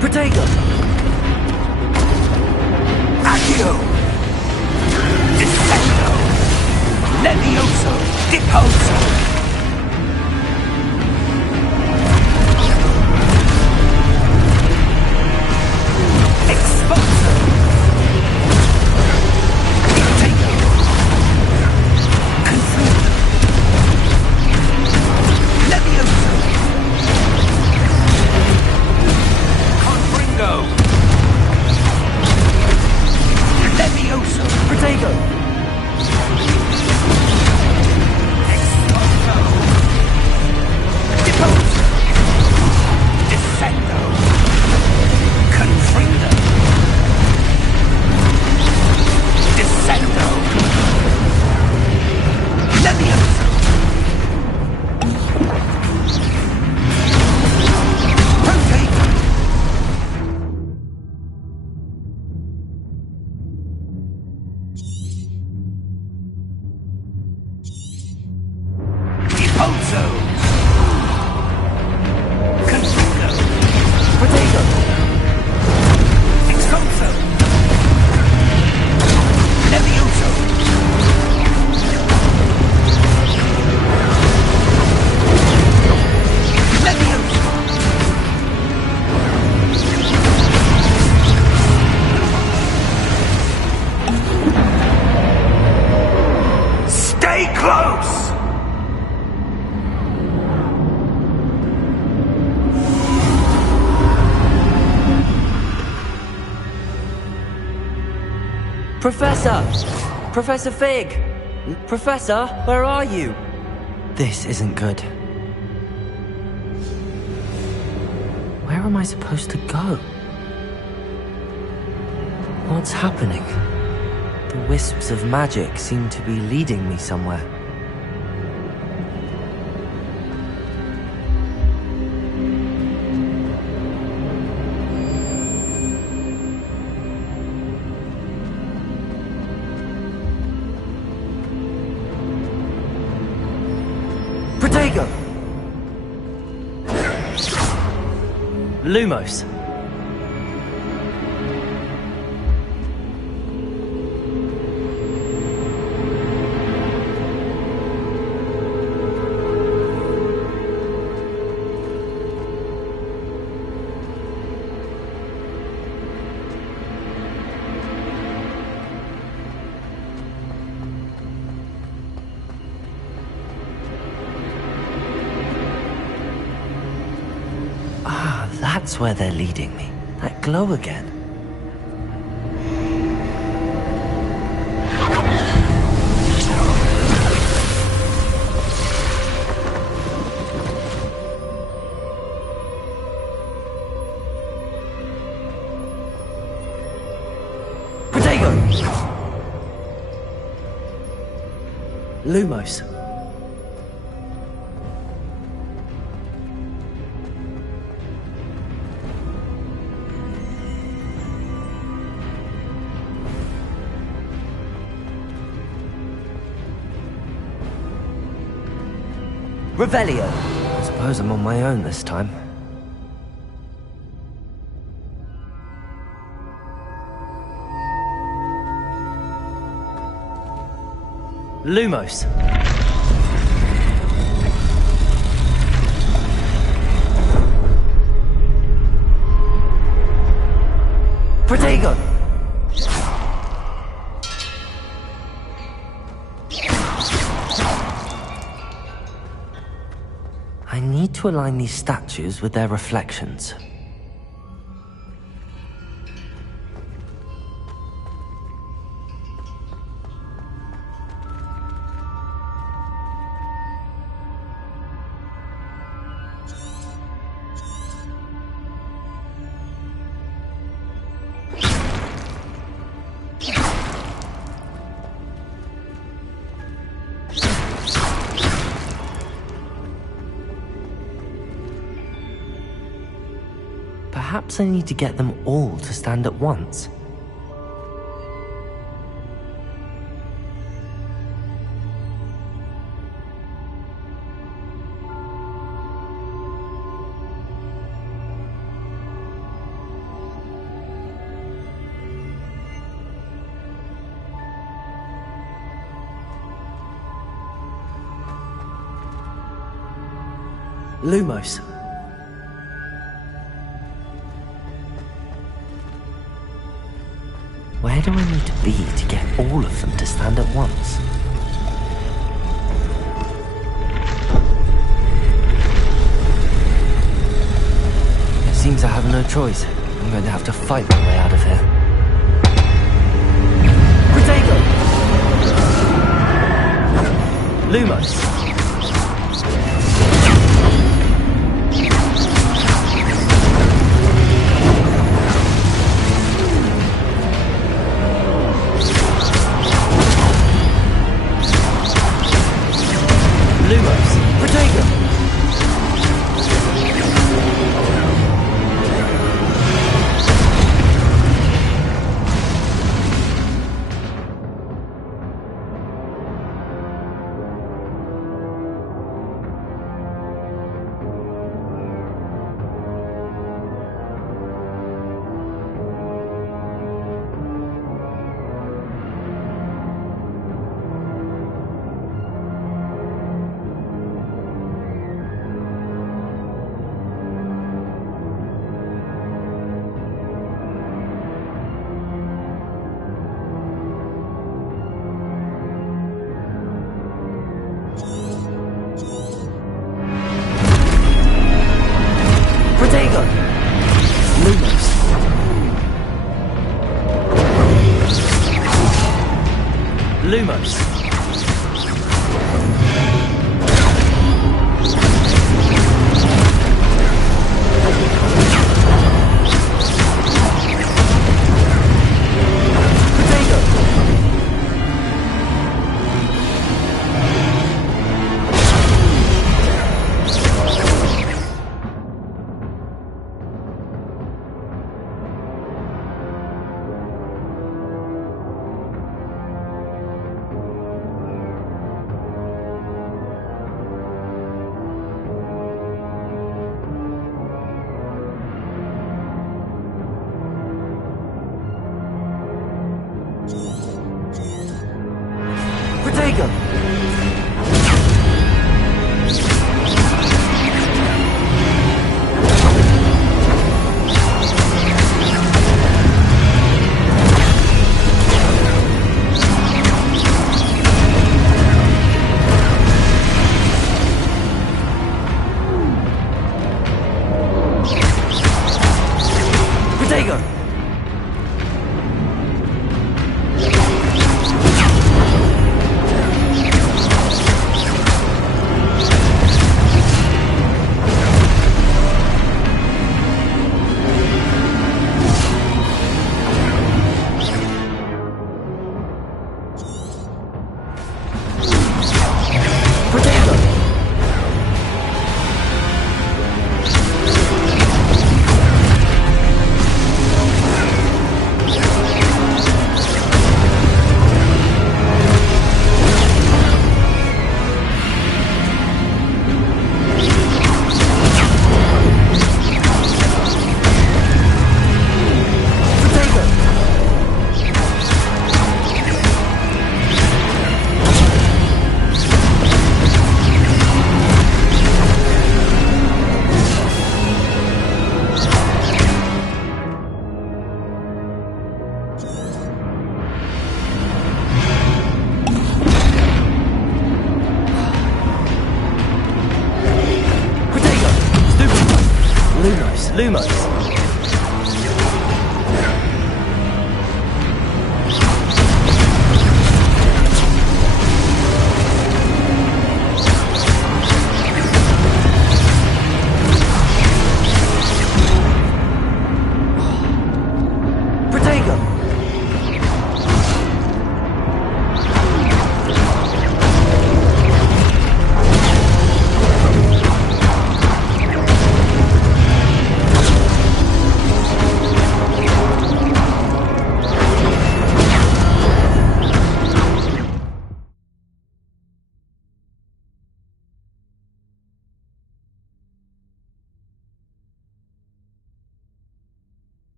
Protego! Accio! Descendo! Levioso! Deposo! Exposo! Dictato! Confundo! Levioso! Confringo! Levioso! Protego! Exposo! Deposo! Descendo! Confringo! Descendo! Levioso! Protego! Deposo! Confringo! Protego! Exposo! Levioso! Levioso! Stay close! Professor! Professor Fig! Professor, where are you? This isn't good. Where am I supposed to go? What's happening? The wisps of magic seem to be leading me somewhere. Protego! Lumos! That's where they're leading me. That glow again. Protego! Lumos. Revelio. I suppose I'm on my own this time. Lumos. Protego. I need to align these statues with their reflections. Perhaps I need to get them all to stand at once. Lumos. Where do I need to be to get all of them to stand at once? It seems I have no choice. I'm going to have to fight my way out of here. Protego! Lumos. Lumos. Protego!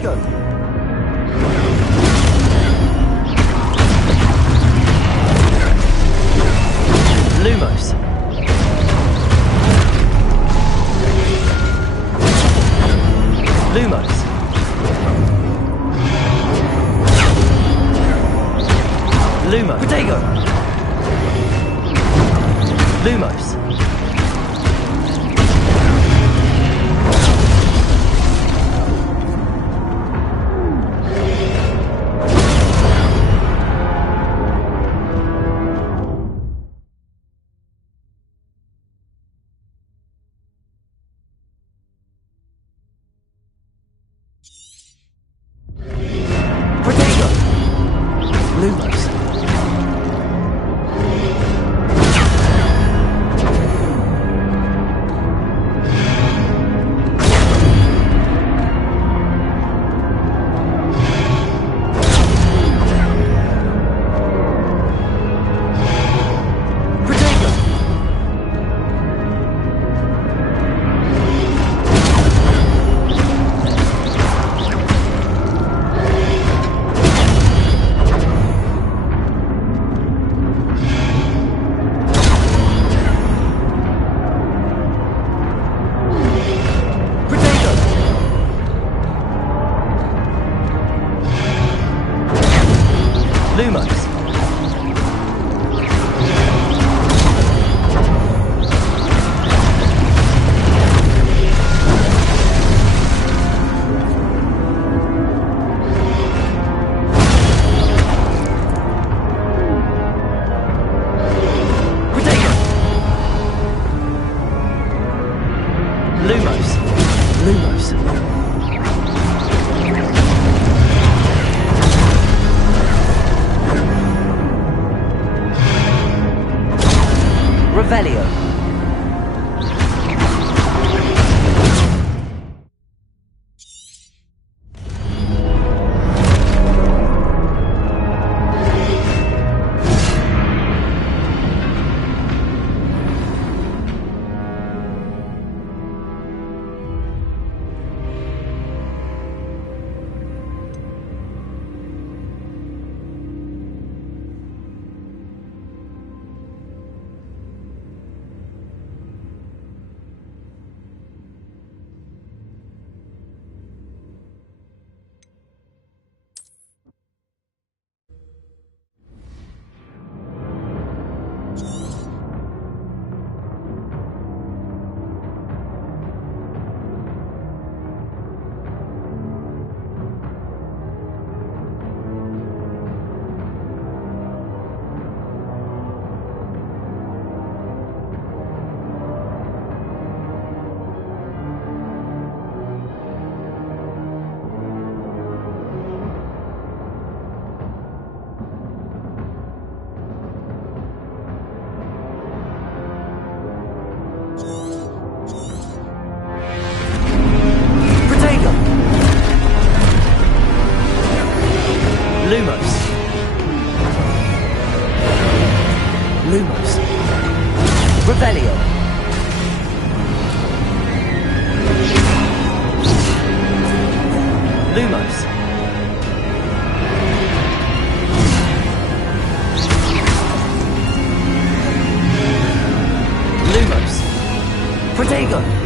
Protego! Lumos. Lumos. Lumos. Protego! Lumos. Protego! Lumos. Lumos. Protego! Lumos. Lumos. Revelio. Lumos. Lumos. Revelio. Lumos. Lumos. Protego.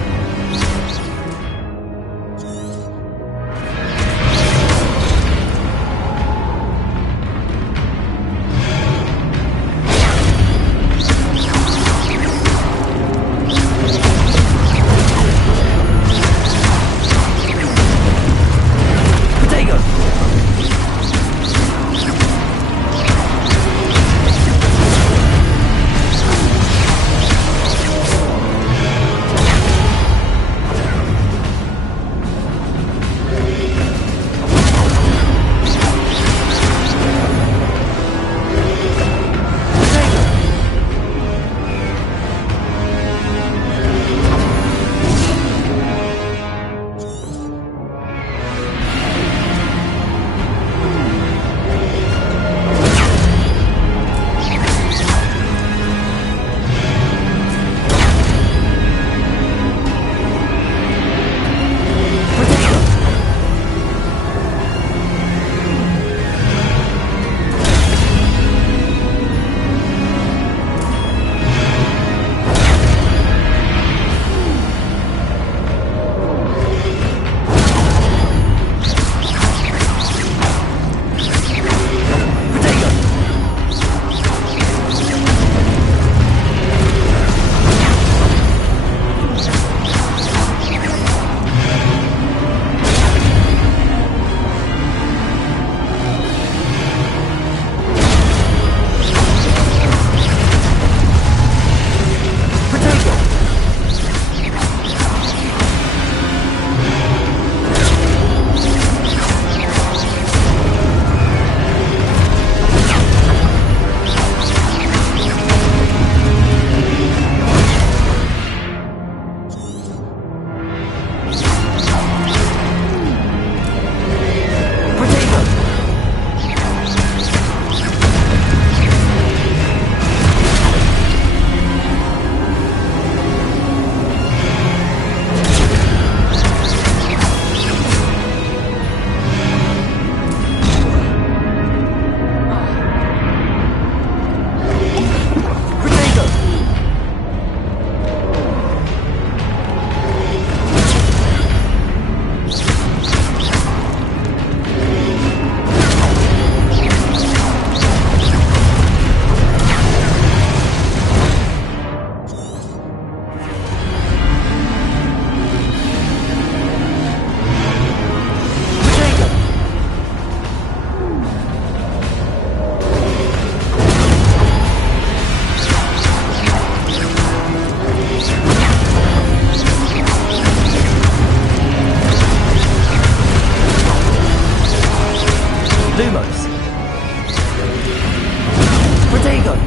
Protego!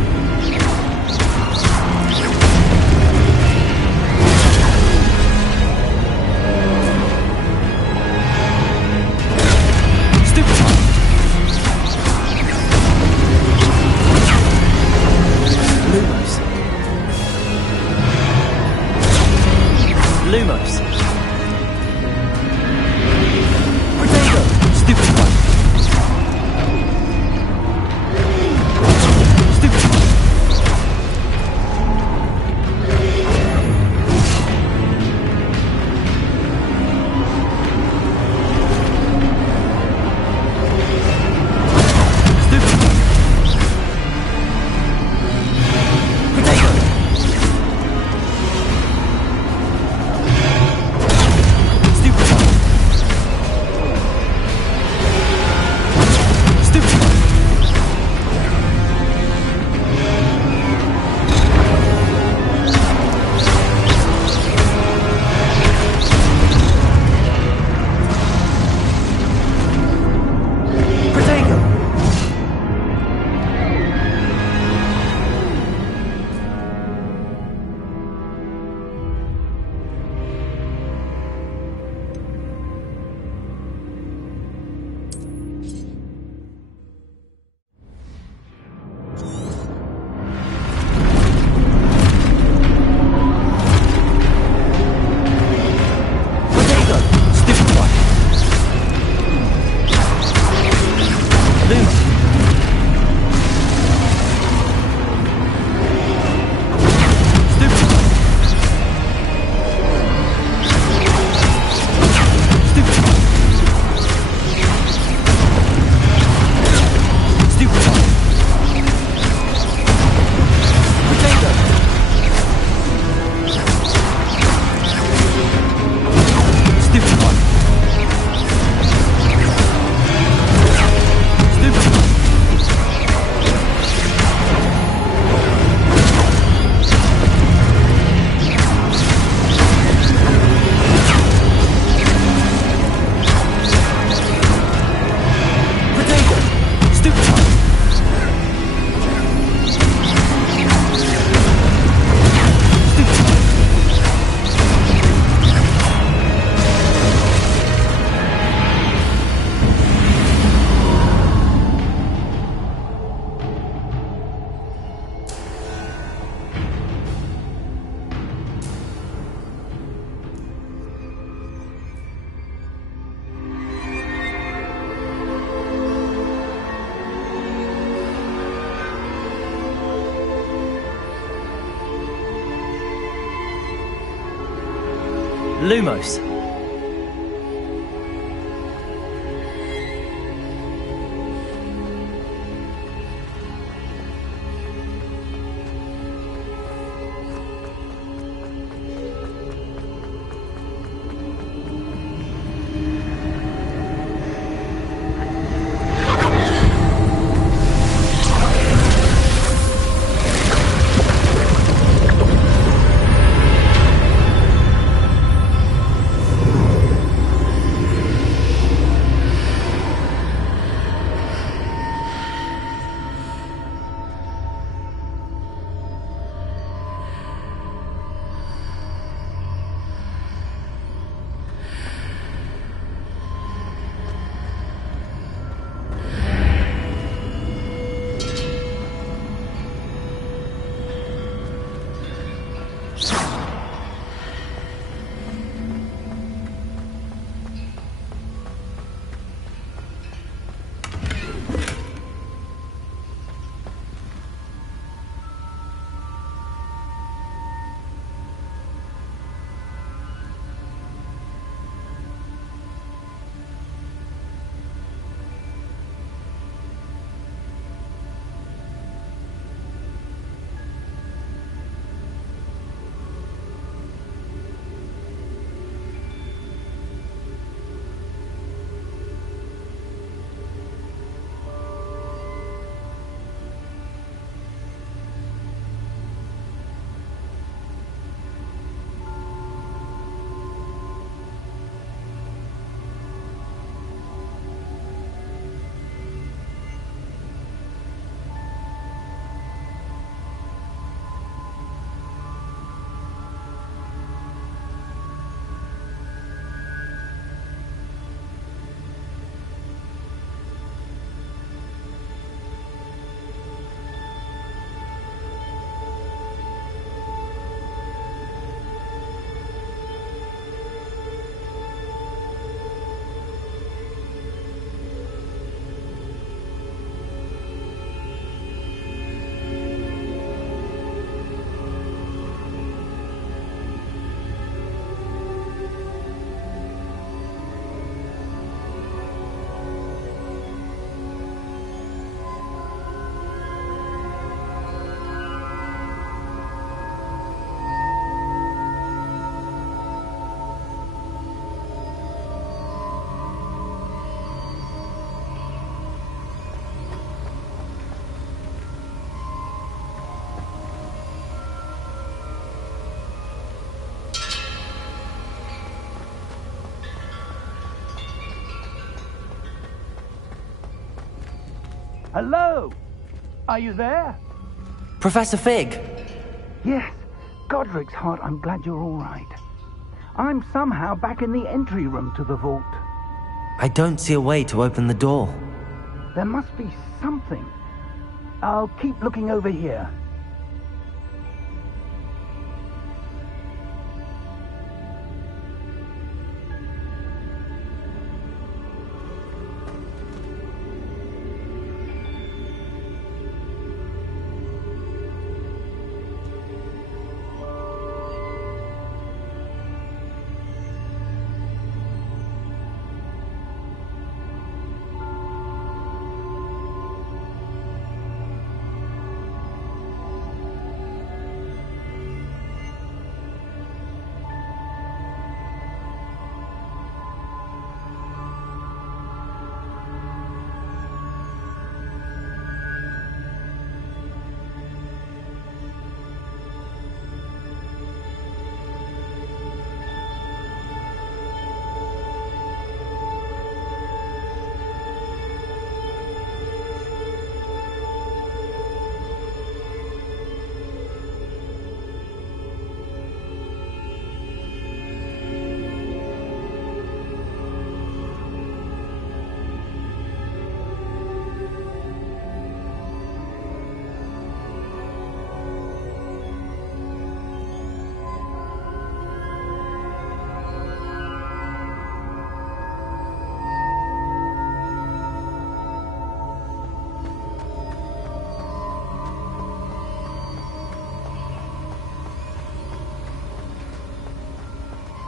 Stupefy! Lumos. Lumos. Protego! Stupefy! Stupefy! Stupefy! Protego! Stupefy! Stupefy! Protego! Protego! Stupefy! Luma! Stupefy! Stupefy! Stupefy! Protego! Stupefy! Stupefy! Protego! Stupefy! Stupefy! Lumos. Hello? Are you there? Professor Fig! Yes. Godric's heart, I'm glad you're all right. I'm somehow back in the entry room to the vault. I don't see a way to open the door. There must be something. I'll keep looking over here.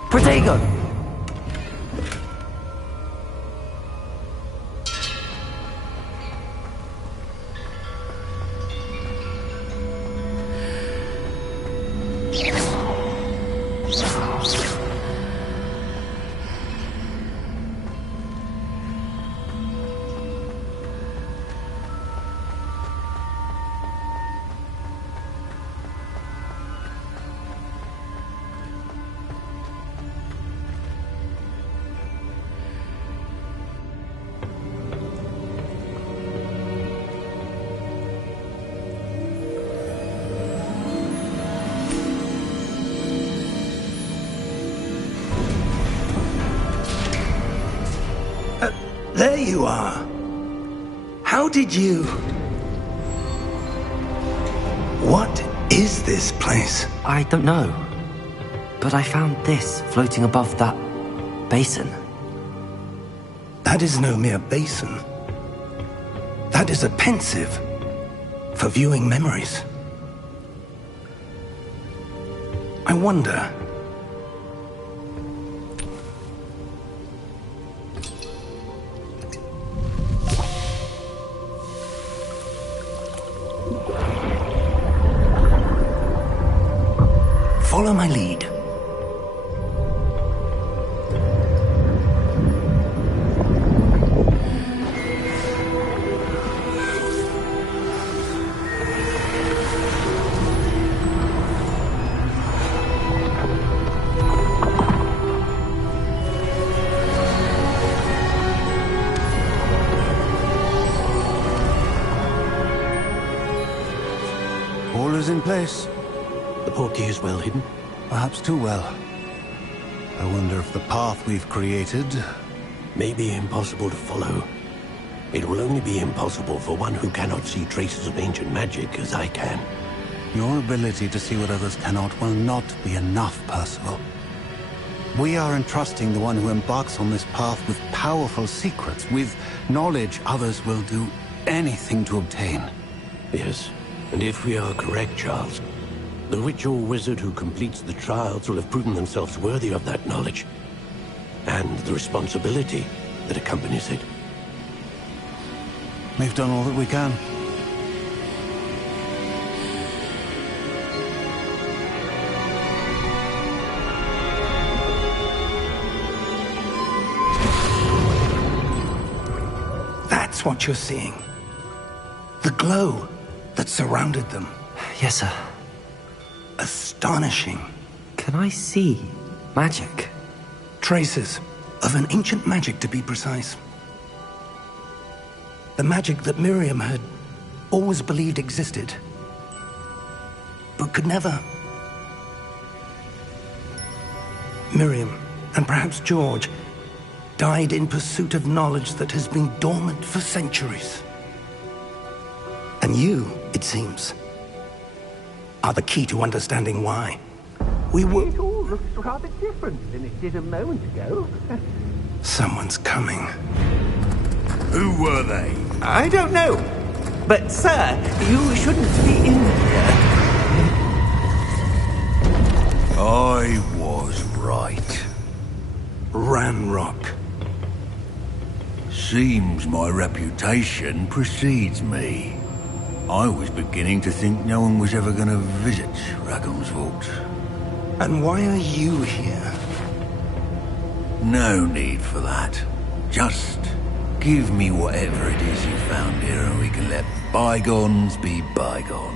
Protego! There you are. How did you... What is this place? I don't know. But I found this floating above that basin. That is no mere basin. That is a pensive for viewing memories. I wonder... Follow my lead. All is in place. The portkey is well hidden. Perhaps too well. I wonder if the path we've created... May be impossible to follow. It will only be impossible for one who cannot see traces of ancient magic as I can. Your ability to see what others cannot will not be enough, Percival. We are entrusting the one who embarks on this path with powerful secrets, with knowledge others will do anything to obtain. Yes, and if we are correct, Charles, the witch or wizard who completes the trials will have proven themselves worthy of that knowledge, and the responsibility that accompanies it. We've done all that we can. That's what you're seeing. The glow that surrounded them. Yes, sir. Astonishing. Can I see magic? Traces of an ancient magic, to be precise. The magic that Miriam had always believed existed, but could never. Miriam, and perhaps George, died in pursuit of knowledge that has been dormant for centuries. And you, it seems, are the key to understanding why. We were... It all looks rather different than it did a moment ago. Someone's coming. Who were they? I don't know. But, sir, you shouldn't be in here. I was right. Ranrock. Seems my reputation precedes me. I was beginning to think no one was ever going to visit Rackham's Vault. And why are you here? No need for that. Just give me whatever it is you found here and we can let bygones be bygones.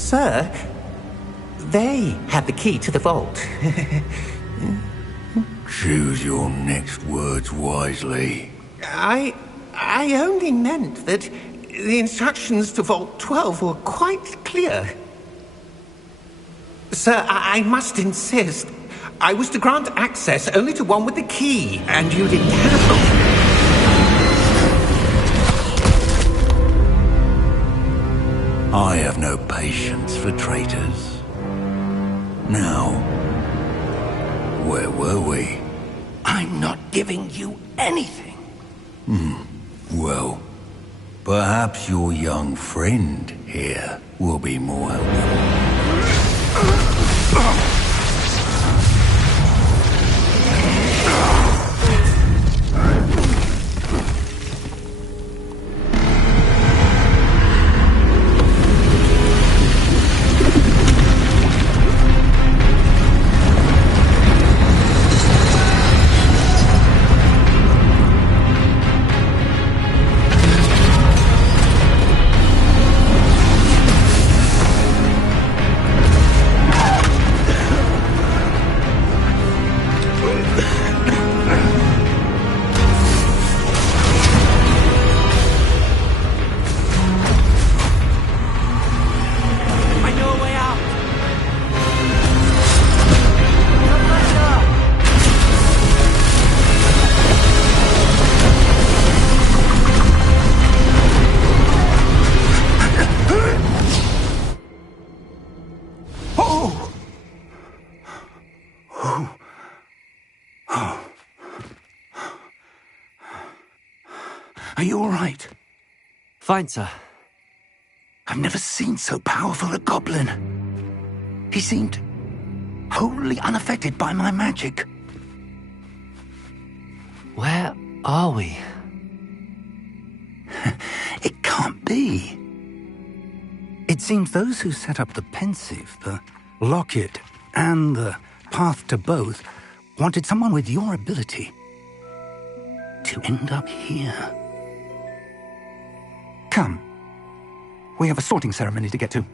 Sir, they had the key to the vault. Choose your next words wisely. I only meant that the instructions to Vault 12 were quite clear. Sir, I must insist. I was to grant access only to one with the key, and you didn't have... I have no patience for traitors. Now, where were we? I'm not giving you anything. Well, perhaps your young friend here will be more helpful. Are you all right? Fine, sir. I've never seen so powerful a goblin. He seemed wholly unaffected by my magic. Where are we? It can't be. It seems those who set up the pensive, the locket, and the path to both wanted someone with your ability to end up here. Come. We have a sorting ceremony to get to.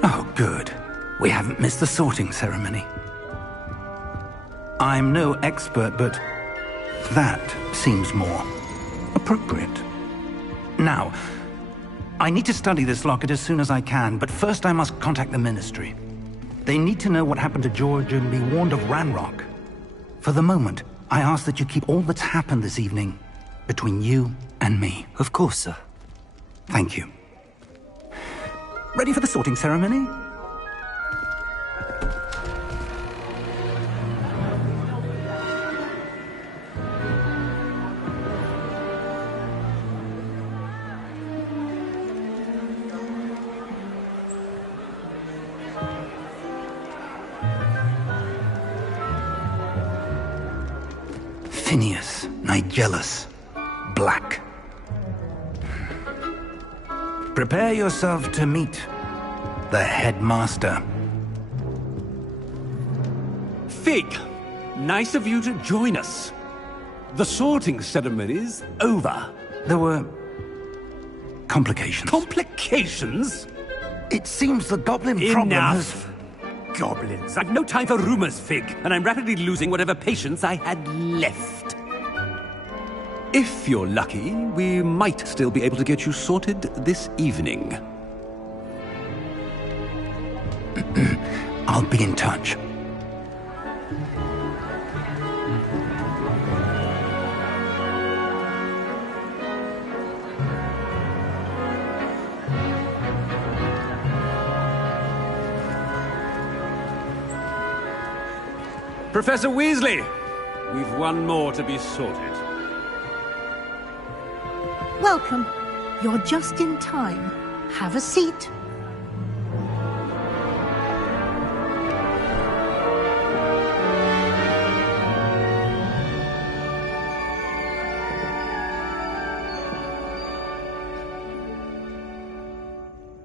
Oh, good. We haven't missed the sorting ceremony. I'm no expert, but That seems more appropriate. Now, I need to study this locket as soon as I can, but first I must contact the Ministry. They need to know what happened to George and be warned of Ranrock. For the moment, I ask that you keep all that's happened this evening between you and me. Of course, sir. Thank you. Ready for the sorting ceremony? Phineas, Nigellus, Black. Prepare yourself to meet the headmaster. Fig, nice of you to join us. The sorting ceremony's over. There were complications. Complications? It seems the goblin problem has... Enough! Goblins. I've no time for rumors, Fig, and I'm rapidly losing whatever patience I had left. If you're lucky, we might still be able to get you sorted this evening. I'll be in touch. Professor Weasley, we've one more to be sorted. Welcome. You're just in time. Have a seat.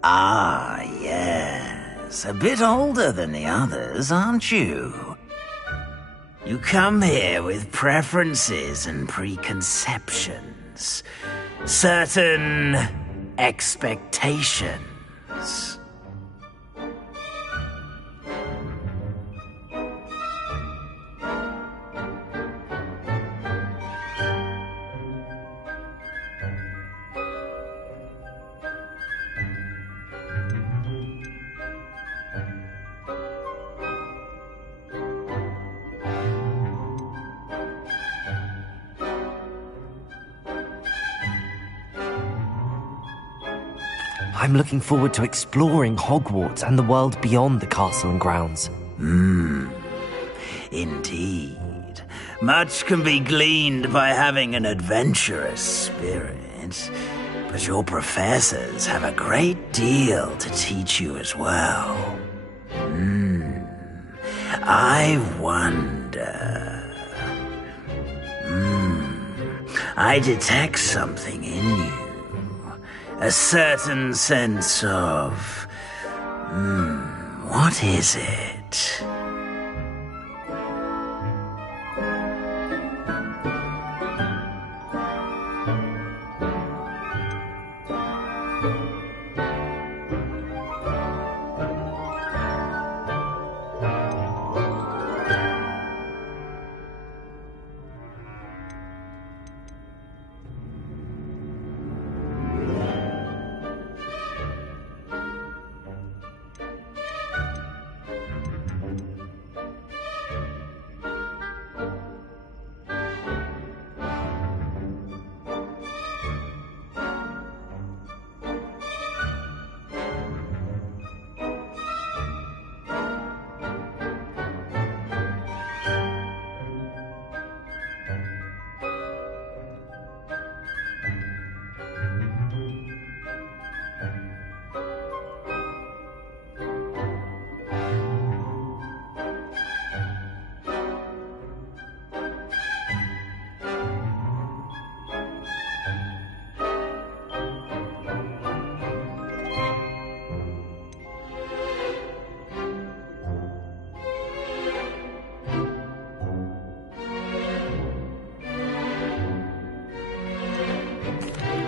Ah, yes. A bit older than the others, aren't you? You come here with preferences and preconceptions. Certain expectations. I'm looking forward to exploring Hogwarts and the world beyond the castle and grounds. Indeed. Much can be gleaned by having an adventurous spirit, but your professors have a great deal to teach you as well. I wonder... I detect something in you. A certain sense of... what is it?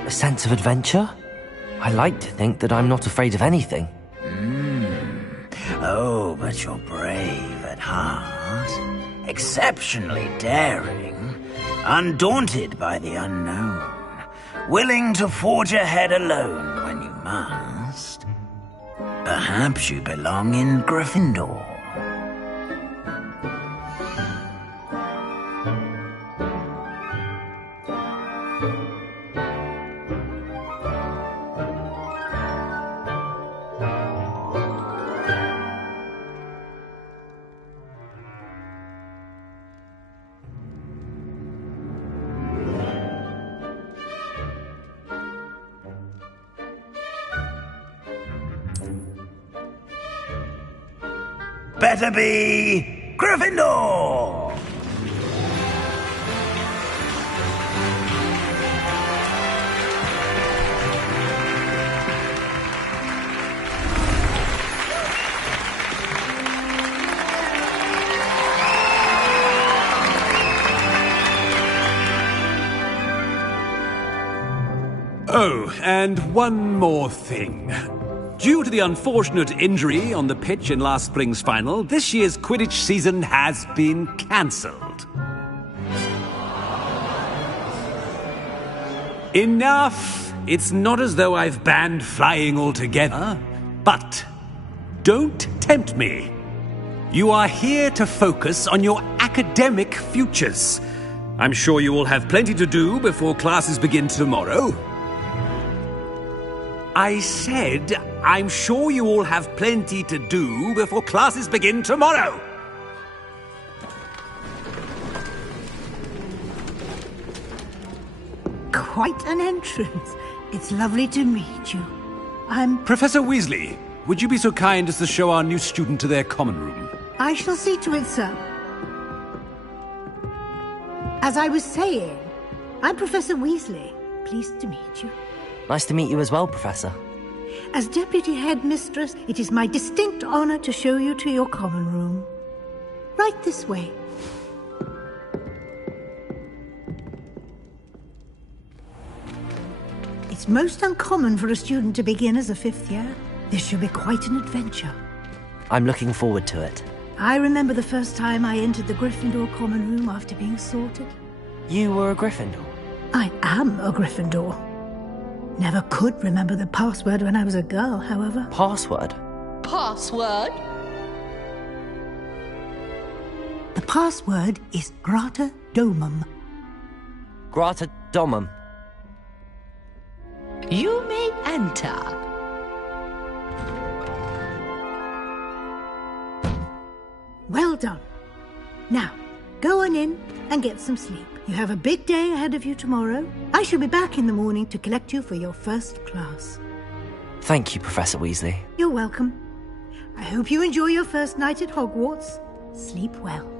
A sense of adventure? I like to think that I'm not afraid of anything. Oh, but you're brave at heart. Exceptionally daring. undaunted by the unknown, willing to forge ahead alone when you must. Perhaps you belong in Gryffindor. Better be Gryffindor! Oh, and one more thing. Due to the unfortunate injury on the pitch in last spring's final, this year's Quidditch season has been cancelled. Enough! It's not as though I've banned flying altogether, but don't tempt me. You are here to focus on your academic futures. I'm sure you all have plenty to do before classes begin tomorrow. I said, I'm sure you all have plenty to do before classes begin tomorrow. Quite an entrance. It's lovely to meet you. I'm... Professor Weasley, would you be so kind as to show our new student to their common room? I shall see to it, sir. As I was saying, I'm Professor Weasley. Pleased to meet you. Nice to meet you as well, Professor. As Deputy Headmistress, it is my distinct honor to show you to your common room. Right this way. It's most uncommon for a student to begin as a fifth year. This should be quite an adventure. I'm looking forward to it. I remember the first time I entered the Gryffindor common room after being sorted. You were a Gryffindor? I am a Gryffindor. Never could remember the password when I was a girl, however. Password? Password? The password is Grata Domum. Grata Domum. You may enter. Well done. Now, go on in and get some sleep. You have a big day ahead of you tomorrow. I shall be back in the morning to collect you for your first class. Thank you, Professor Weasley. You're welcome. I hope you enjoy your first night at Hogwarts. Sleep well.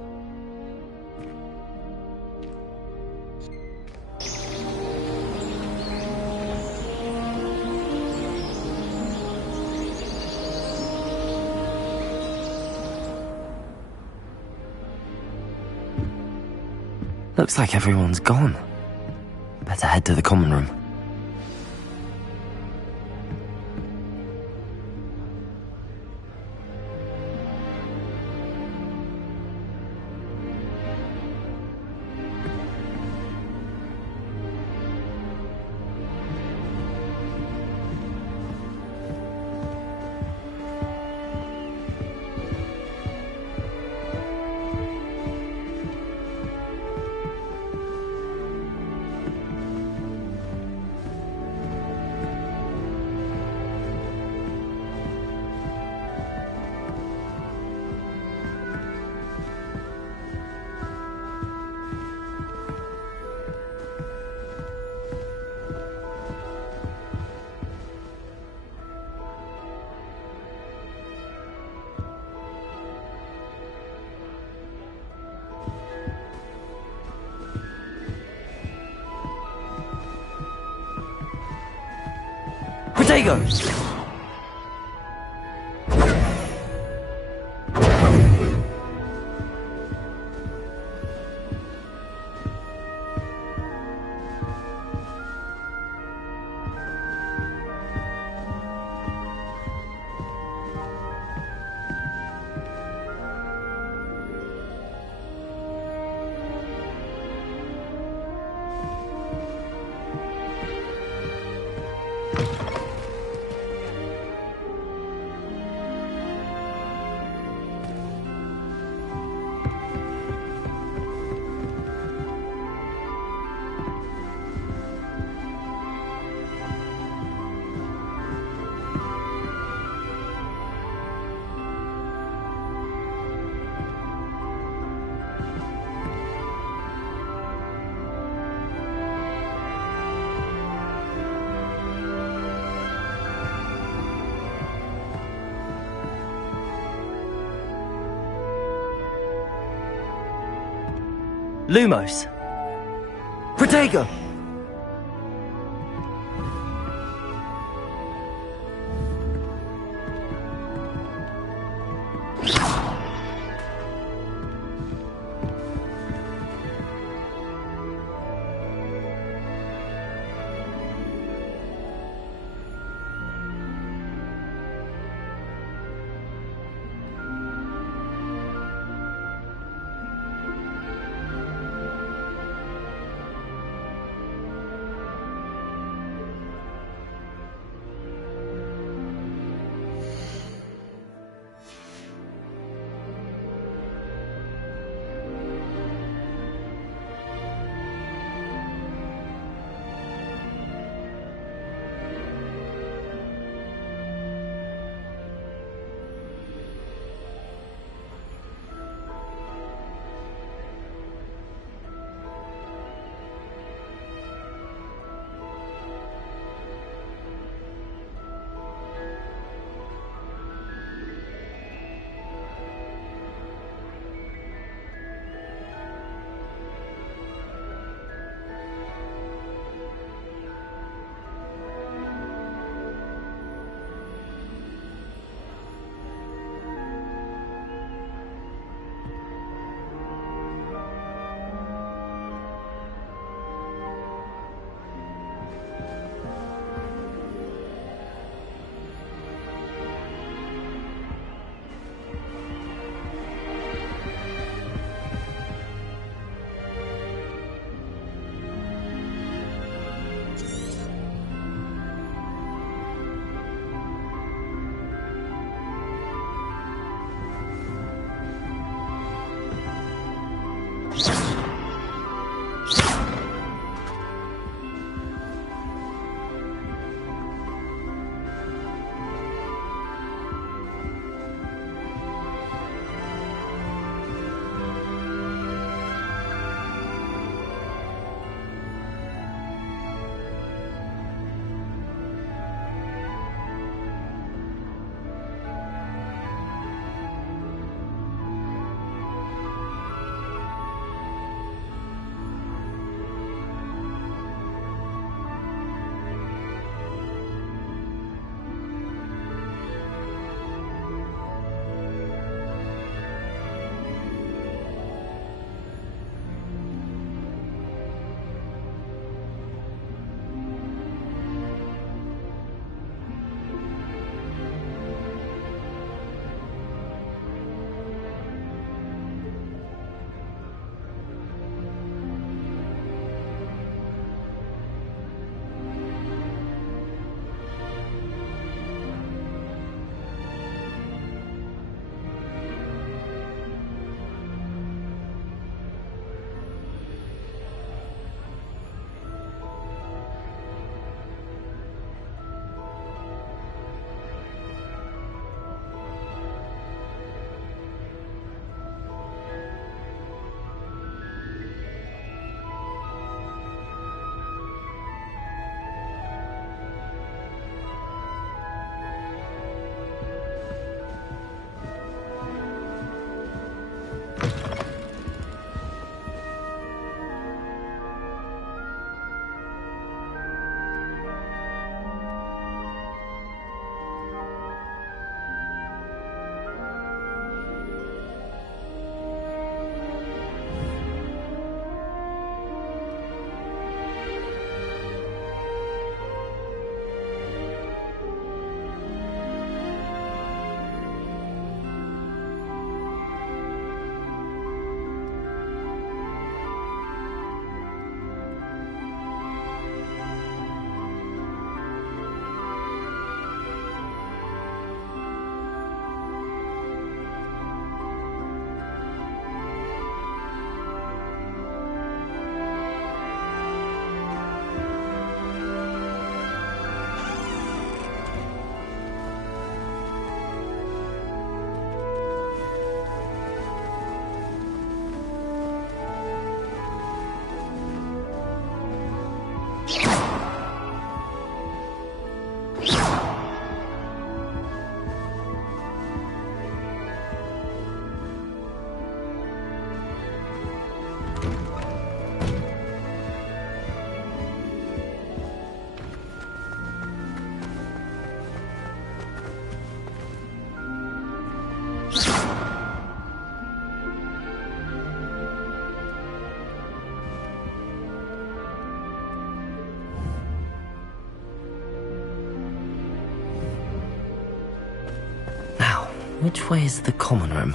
Looks like everyone's gone. Better head to the common room. Potatoes! Lumos. Protego! Which way is the common room?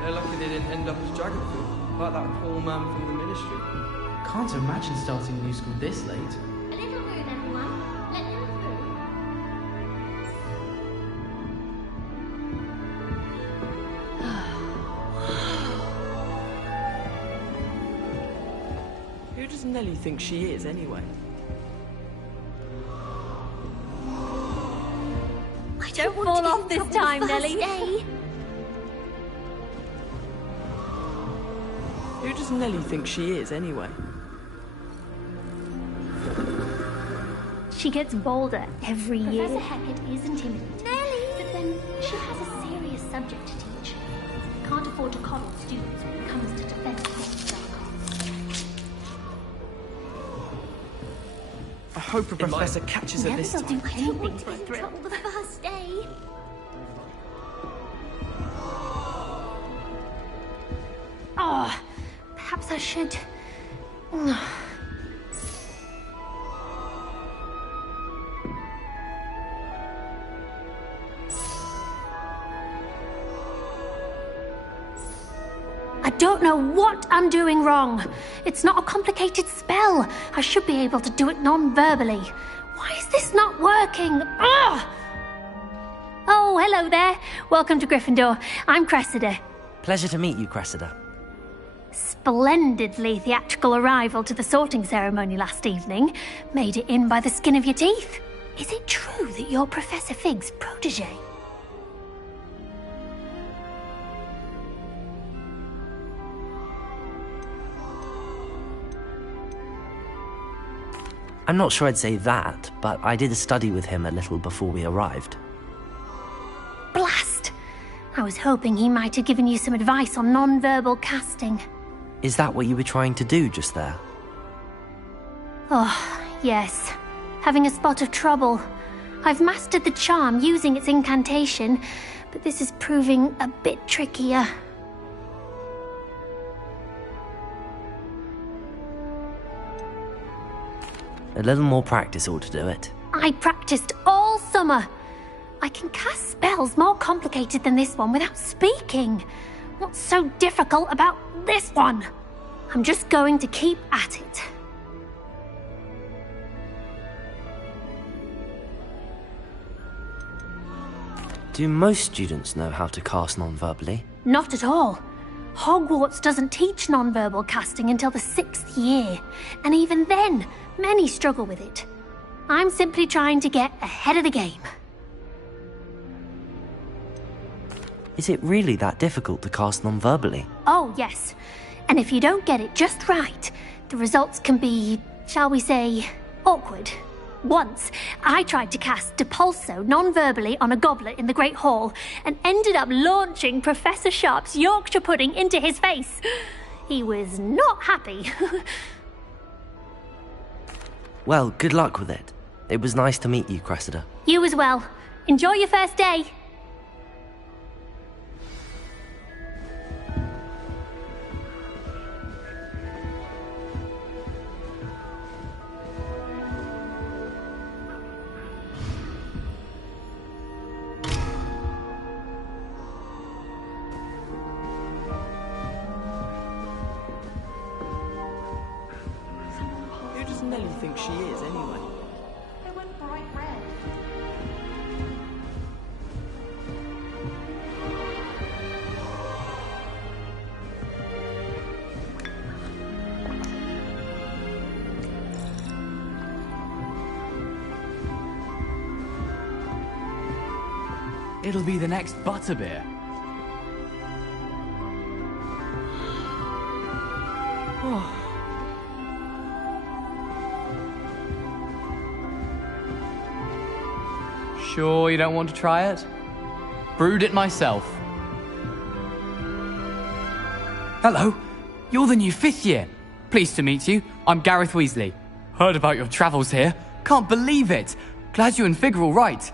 They're lucky they didn't end up as dragon food, like that poor man from the ministry. Can't imagine starting new school this late. A little room, everyone. Let them through. Who does Nellie think she is, anyway? I don't fall off this time, Nellie. Who does Nellie think she is, anyway? She gets bolder every year. Professor Hackett is intimidating. Nellie! But then she has a serious subject to teach. Can't afford to coddle students when it comes to defense against dark arts. I hope a professor catches her this time. I don't want to get in trouble the first day. Oh, perhaps I should... I don't know what I'm doing wrong. It's not a complicated spell. I should be able to do it non-verbally. Why is this not working? Ugh! Oh, hello there. Welcome to Gryffindor. I'm Cressida. Pleasure to meet you, Cressida. Splendidly theatrical arrival to the sorting ceremony last evening. Made it in by the skin of your teeth. Is it true that you're Professor Fig's protege? I'm not sure I'd say that, but I did study with him a little before we arrived. Blast! I was hoping he might have given you some advice on non-verbal casting. Is that what you were trying to do just there? Oh, yes. Having a spot of trouble. I've mastered the charm using its incantation, but this is proving a bit trickier. A little more practice ought to do it. I practiced all summer. I can cast spells more complicated than this one without speaking. What's so difficult about this one? I'm just going to keep at it. Do most students know how to cast non-verbally? Not at all. Hogwarts doesn't teach non-verbal casting until the 6th year, and even then, many struggle with it. I'm simply trying to get ahead of the game. Is it really that difficult to cast non-verbally? Oh, yes. And if you don't get it just right, the results can be, shall we say, awkward. Once, I tried to cast Depulso non-verbally on a goblet in the Great Hall and ended up launching Professor Sharp's Yorkshire pudding into his face. He was not happy. Well, good luck with it. It was nice to meet you, Cressida. You as well. Enjoy your first day. Who does Nelly think she is, anyway? They went bright red. It'll be the next butterbeer. Oh. Sure you don't want to try it? Brewed it myself. Hello, you're the new 5th year. Pleased to meet you. I'm Gareth Weasley. Heard about your travels here. Can't believe it. Glad you and Fig are all right.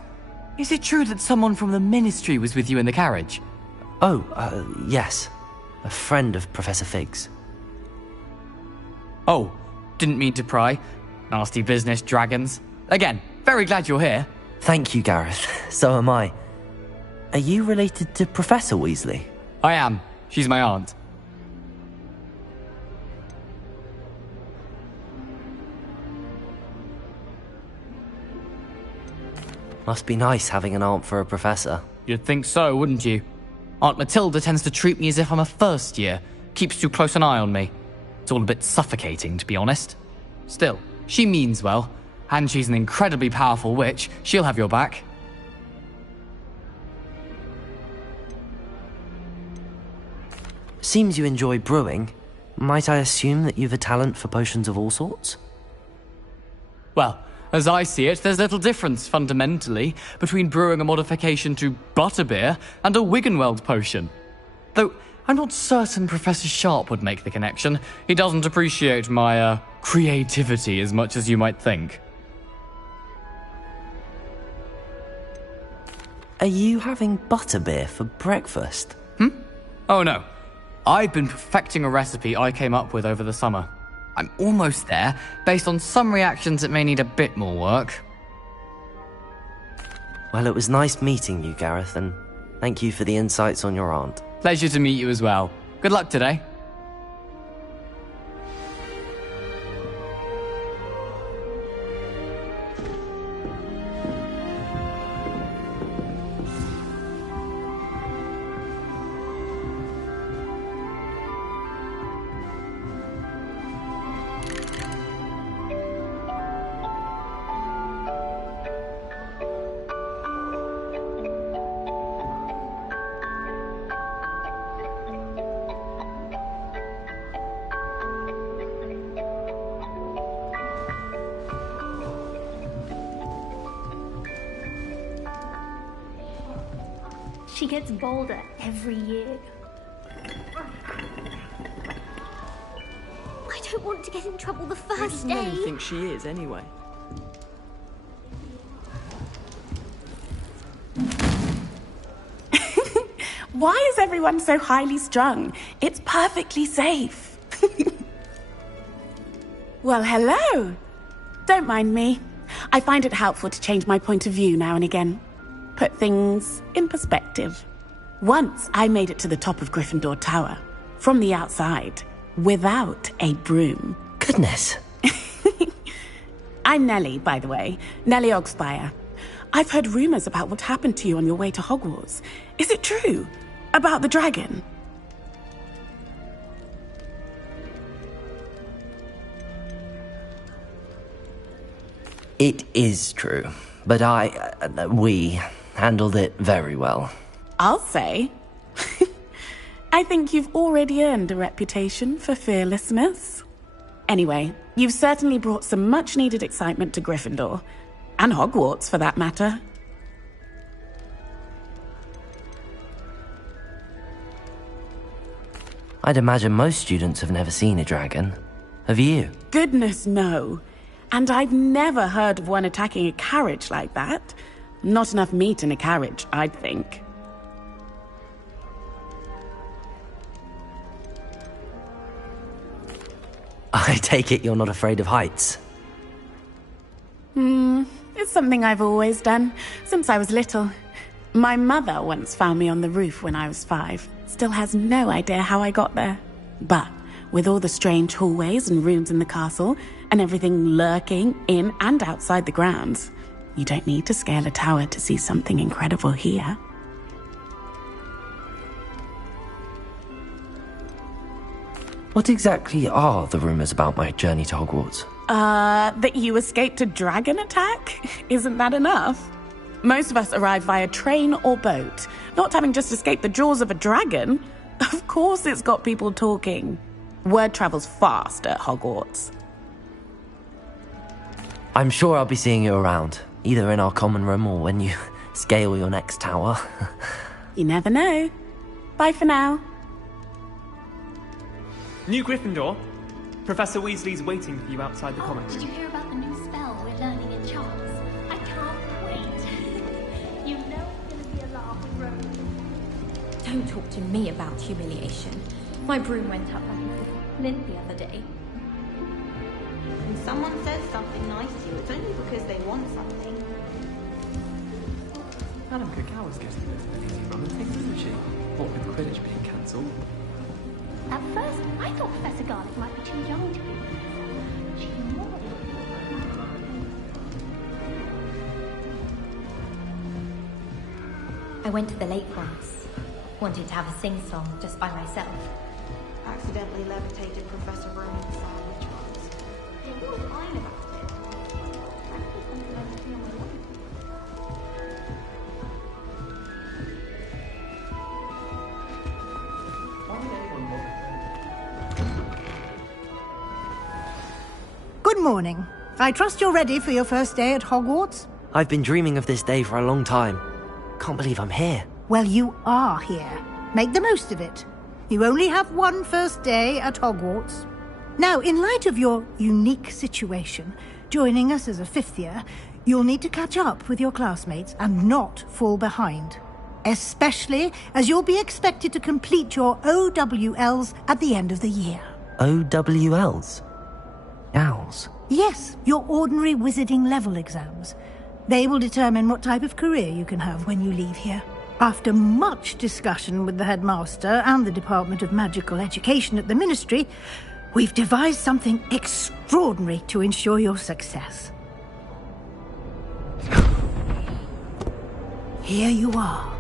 Is it true that someone from the Ministry was with you in the carriage? Oh, yes. A friend of Professor Fig's. Oh, didn't mean to pry. Nasty business, dragons. Again, very glad you're here. Thank you, Gareth. So am I. Are you related to Professor Weasley? I am. She's my aunt. Must be nice having an aunt for a professor. You'd think so, wouldn't you? Aunt Matilda tends to treat me as if I'm a first year. Keeps too close an eye on me. It's all a bit suffocating, to be honest. Still, she means well. And she's an incredibly powerful witch. She'll have your back. Seems you enjoy brewing. Might I assume that you've a talent for potions of all sorts? Well, as I see it, there's little difference, fundamentally, between brewing a modification to butterbeer and a Wiggenweld potion. Though, I'm not certain Professor Sharp would make the connection. He doesn't appreciate my, creativity as much as you might think. Are you having butterbeer for breakfast? Oh no. I've been perfecting a recipe I came up with over the summer. I'm almost there. Based on some reactions, it may need a bit more work. Well, it was nice meeting you, Gareth, and thank you for the insights on your aunt. Pleasure to meet you as well. Good luck today. She gets bolder every year. I don't want to get in trouble the Who first does day. Nelly think she is, anyway? Why is everyone so highly strung? It's perfectly safe. Well, hello. Don't mind me. I find it helpful to change my point of view now and again. Put things in perspective. Once I made it to the top of Gryffindor Tower, from the outside, without a broom. Goodness. I'm Nellie, by the way. Nellie Ogspire. I've heard rumors about what happened to you on your way to Hogwarts. Is it true? About the dragon? It is true, but we handled it very well. I'll say. I think you've already earned a reputation for fearlessness. Anyway, you've certainly brought some much-needed excitement to Gryffindor. And Hogwarts, for that matter. I'd imagine most students have never seen a dragon. Have you? Goodness, no. And I've never heard of one attacking a carriage like that. Not enough meat in a carriage, I'd think. I take it you're not afraid of heights? It's something I've always done, since I was little. My mother once found me on the roof when I was 5. Still has no idea how I got there. But with all the strange hallways and rooms in the castle, and everything lurking in and outside the grounds, you don't need to scale a tower to see something incredible here. What exactly are the rumours about my journey to Hogwarts? That you escaped a dragon attack? Isn't that enough? Most of us arrive via train or boat, not having just escaped the jaws of a dragon. Of course it's got people talking. Word travels fast at Hogwarts. I'm sure I'll be seeing you around, either in our common room or when you scale your next tower. You never know. Bye for now. New Gryffindor. Professor Weasley's waiting for you outside the common room. Did you hear about the new spell we're learning in Charles? I can't wait. You know it's gonna be a laugh with Rose. Don't talk to me about humiliation. My broom went up like a lint the other day. When someone says something nice to you, it's only because they want something. Madame Cacao getting a bit of an easy run of things, isn't she? What with Quidditch being cancelled. At first, I thought Professor Garlick might be too young to be. She's more. I went to the lake once. Wanted to have a sing-song just by myself. Accidentally levitated Professor Roman's sandwich once. He was fine about it. Good morning. I trust you're ready for your first day at Hogwarts? I've been dreaming of this day for a long time. Can't believe I'm here. Well, you are here. Make the most of it. You only have one first day at Hogwarts. Now, in light of your unique situation, joining us as a 5th year, you'll need to catch up with your classmates and not fall behind. Especially as you'll be expected to complete your OWLs at the end of the year. OWLs? Owls? Yes, your ordinary wizarding level exams. They will determine what type of career you can have when you leave here. After much discussion with the headmaster and the Department of Magical Education at the Ministry, we've devised something extraordinary to ensure your success. Here you are.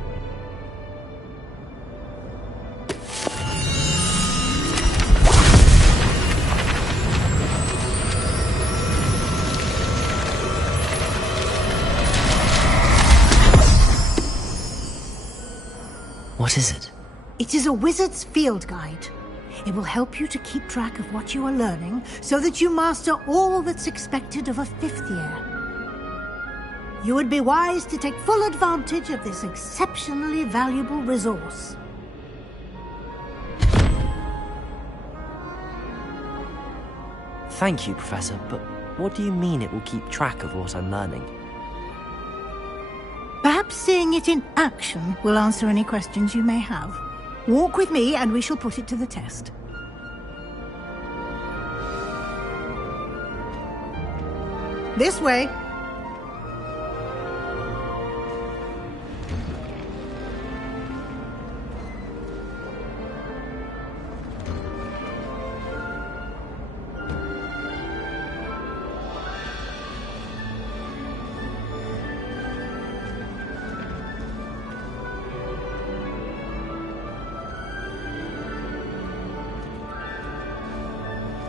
What is it? It is a wizard's field guide. It will help you to keep track of what you are learning so that you master all that's expected of a 5th year. You would be wise to take full advantage of this exceptionally valuable resource. Thank you, Professor, but what do you mean it will keep track of what I'm learning? Perhaps seeing it in action will answer any questions you may have. Walk with me and we shall put it to the test. This way.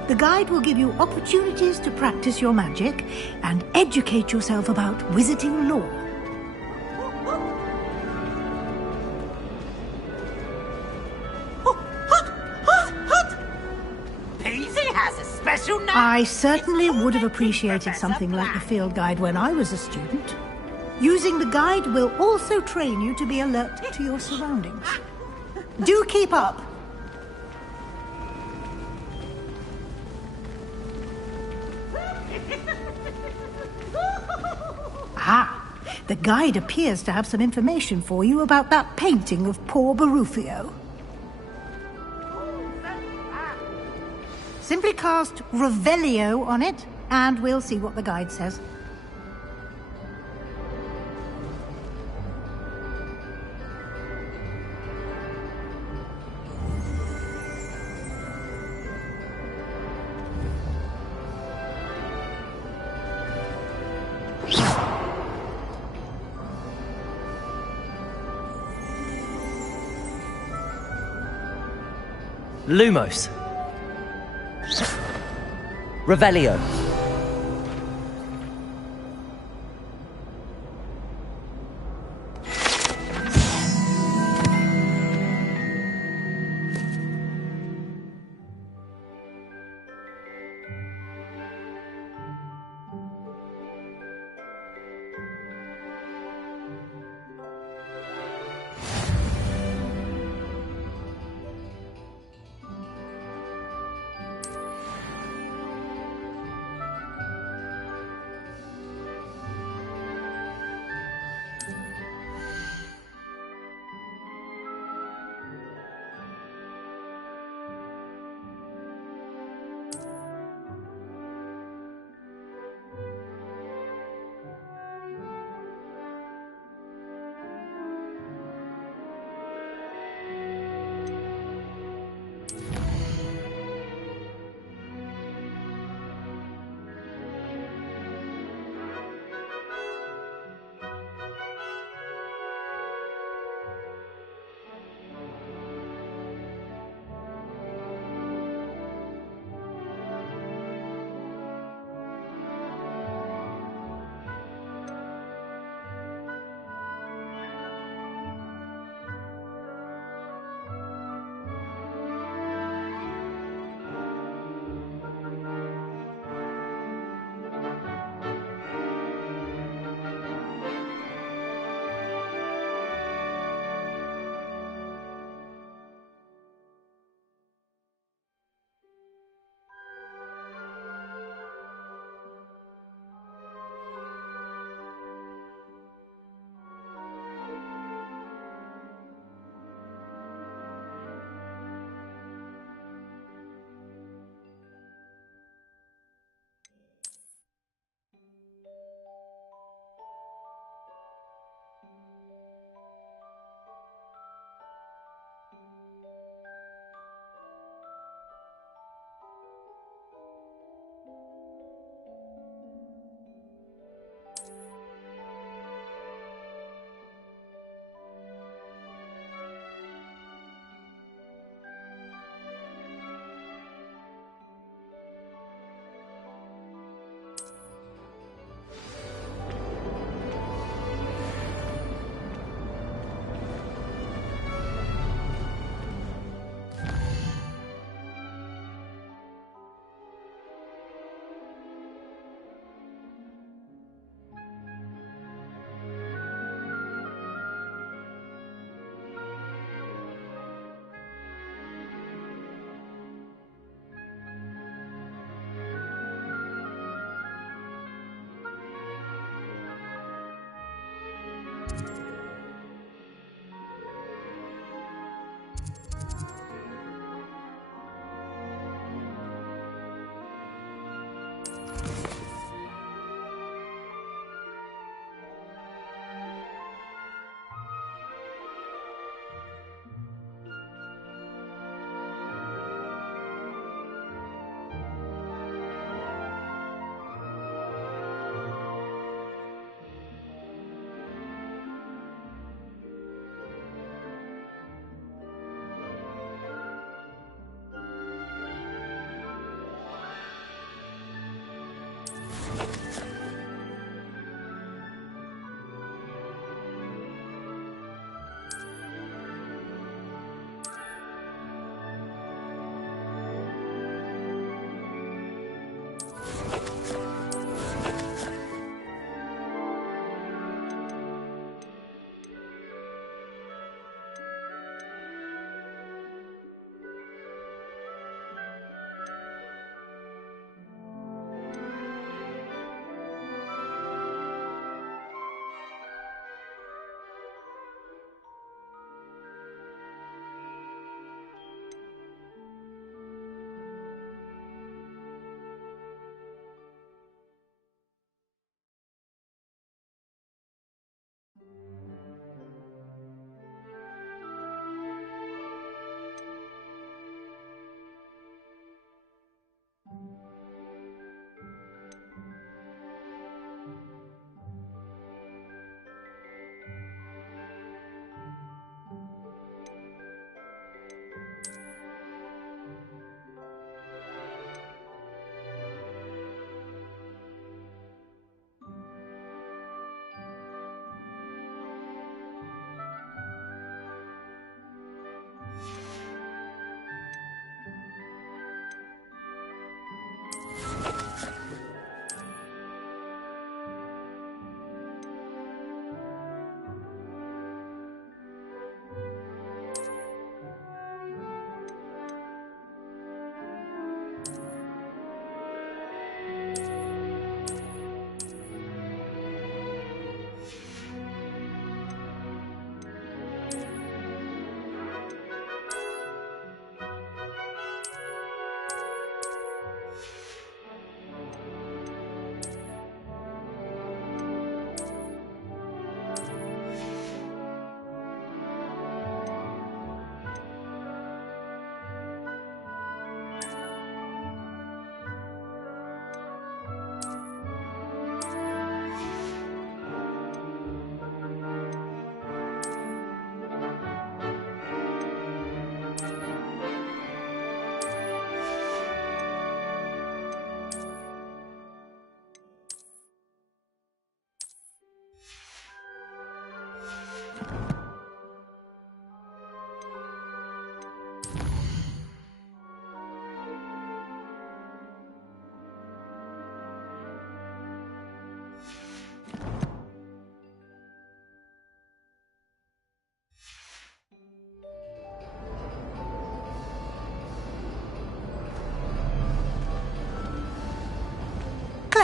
The guide will give you opportunities to practice your magic and educate yourself about wizarding lore. Peasy has a special name. I certainly would have appreciated something like the field guide when I was a student. Using the guide will also train you to be alert to your surroundings. Do keep up. The guide appears to have some information for you about that painting of poor Barufio. Simply cast Revelio on it, and we'll see what the guide says. Lumos. Revelio.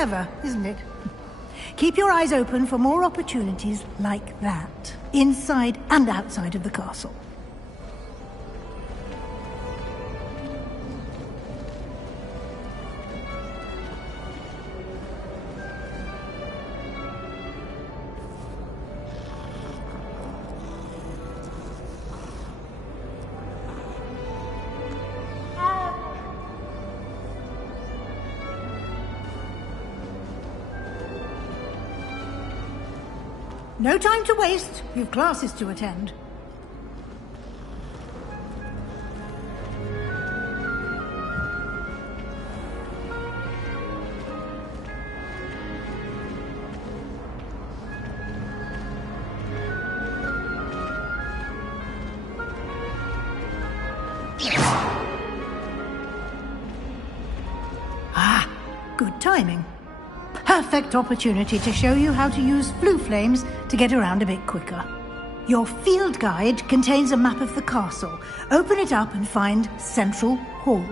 clever, isn't it? Keep your eyes open for more opportunities like that, inside and outside of the castle. No time to waste. You've classes to attend. Ah, good timing. Perfect opportunity to show you how to use flue flames to get around a bit quicker. Your field guide contains a map of the castle. Open it up and find Central Hall.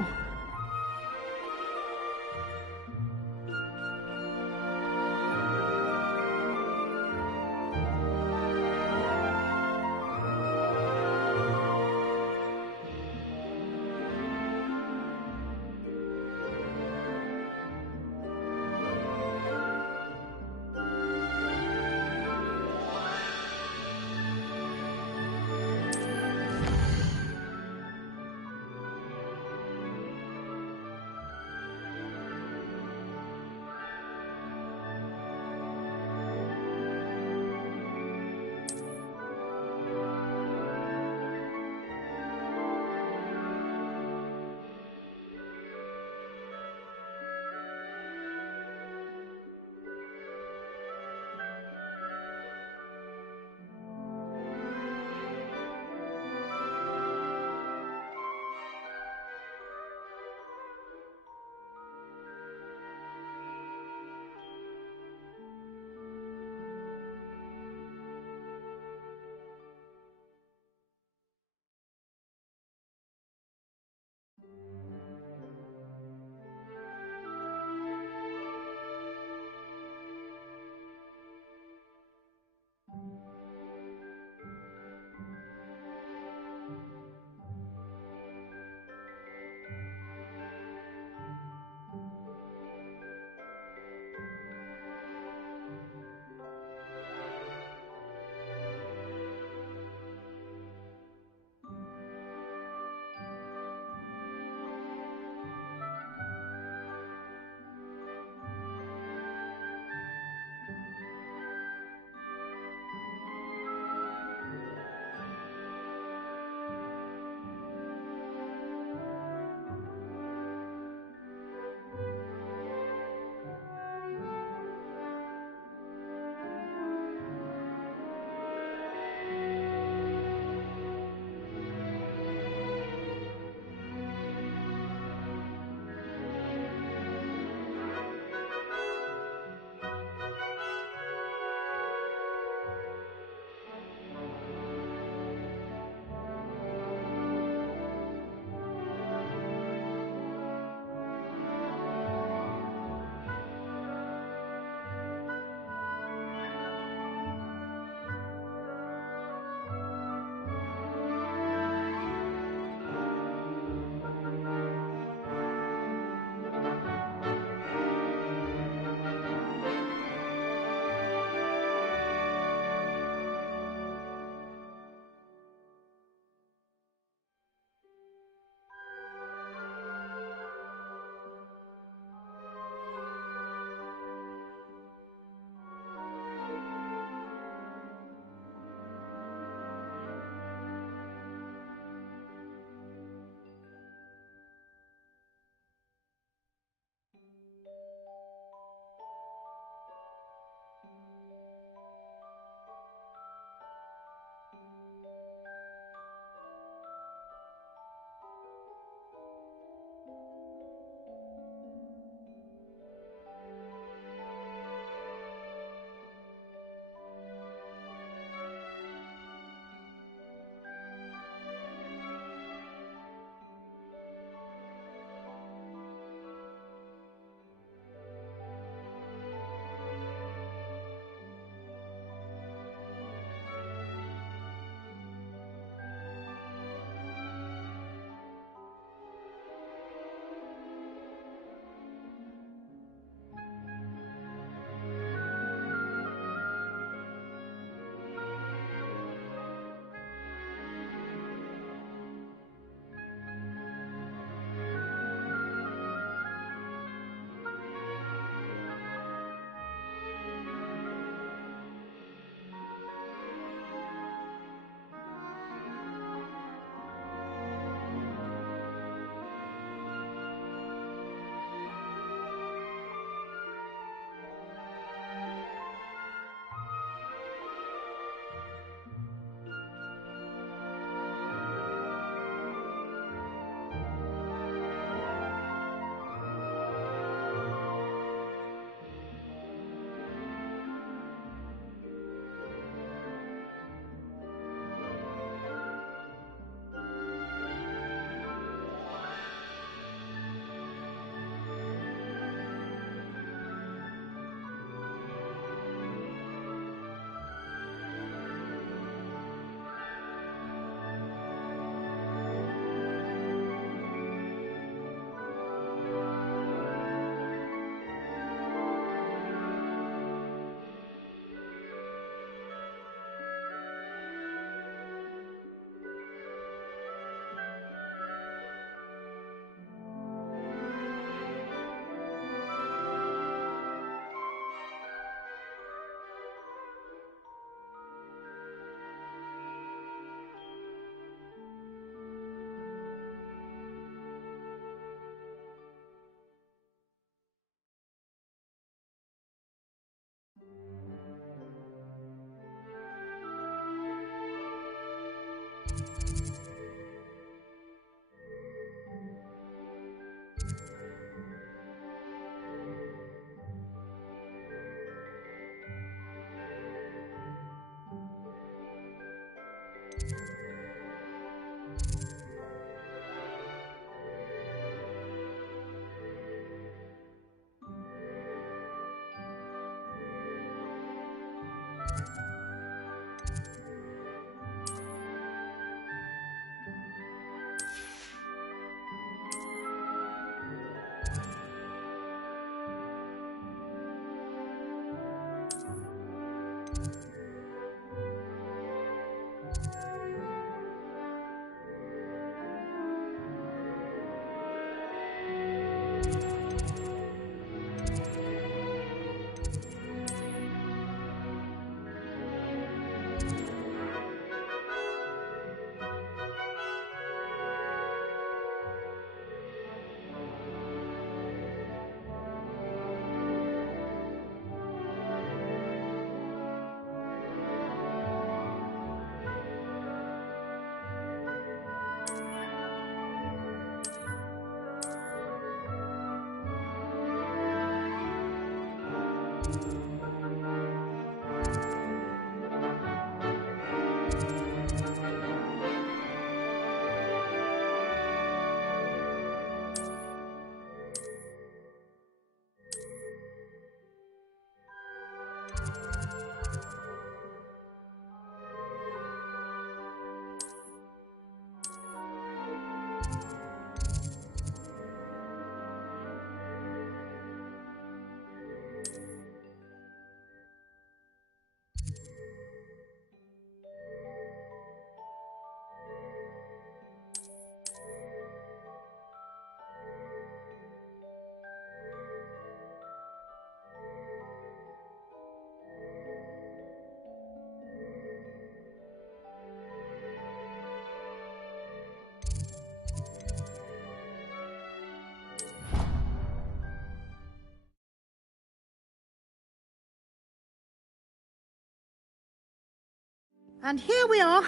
And here we are.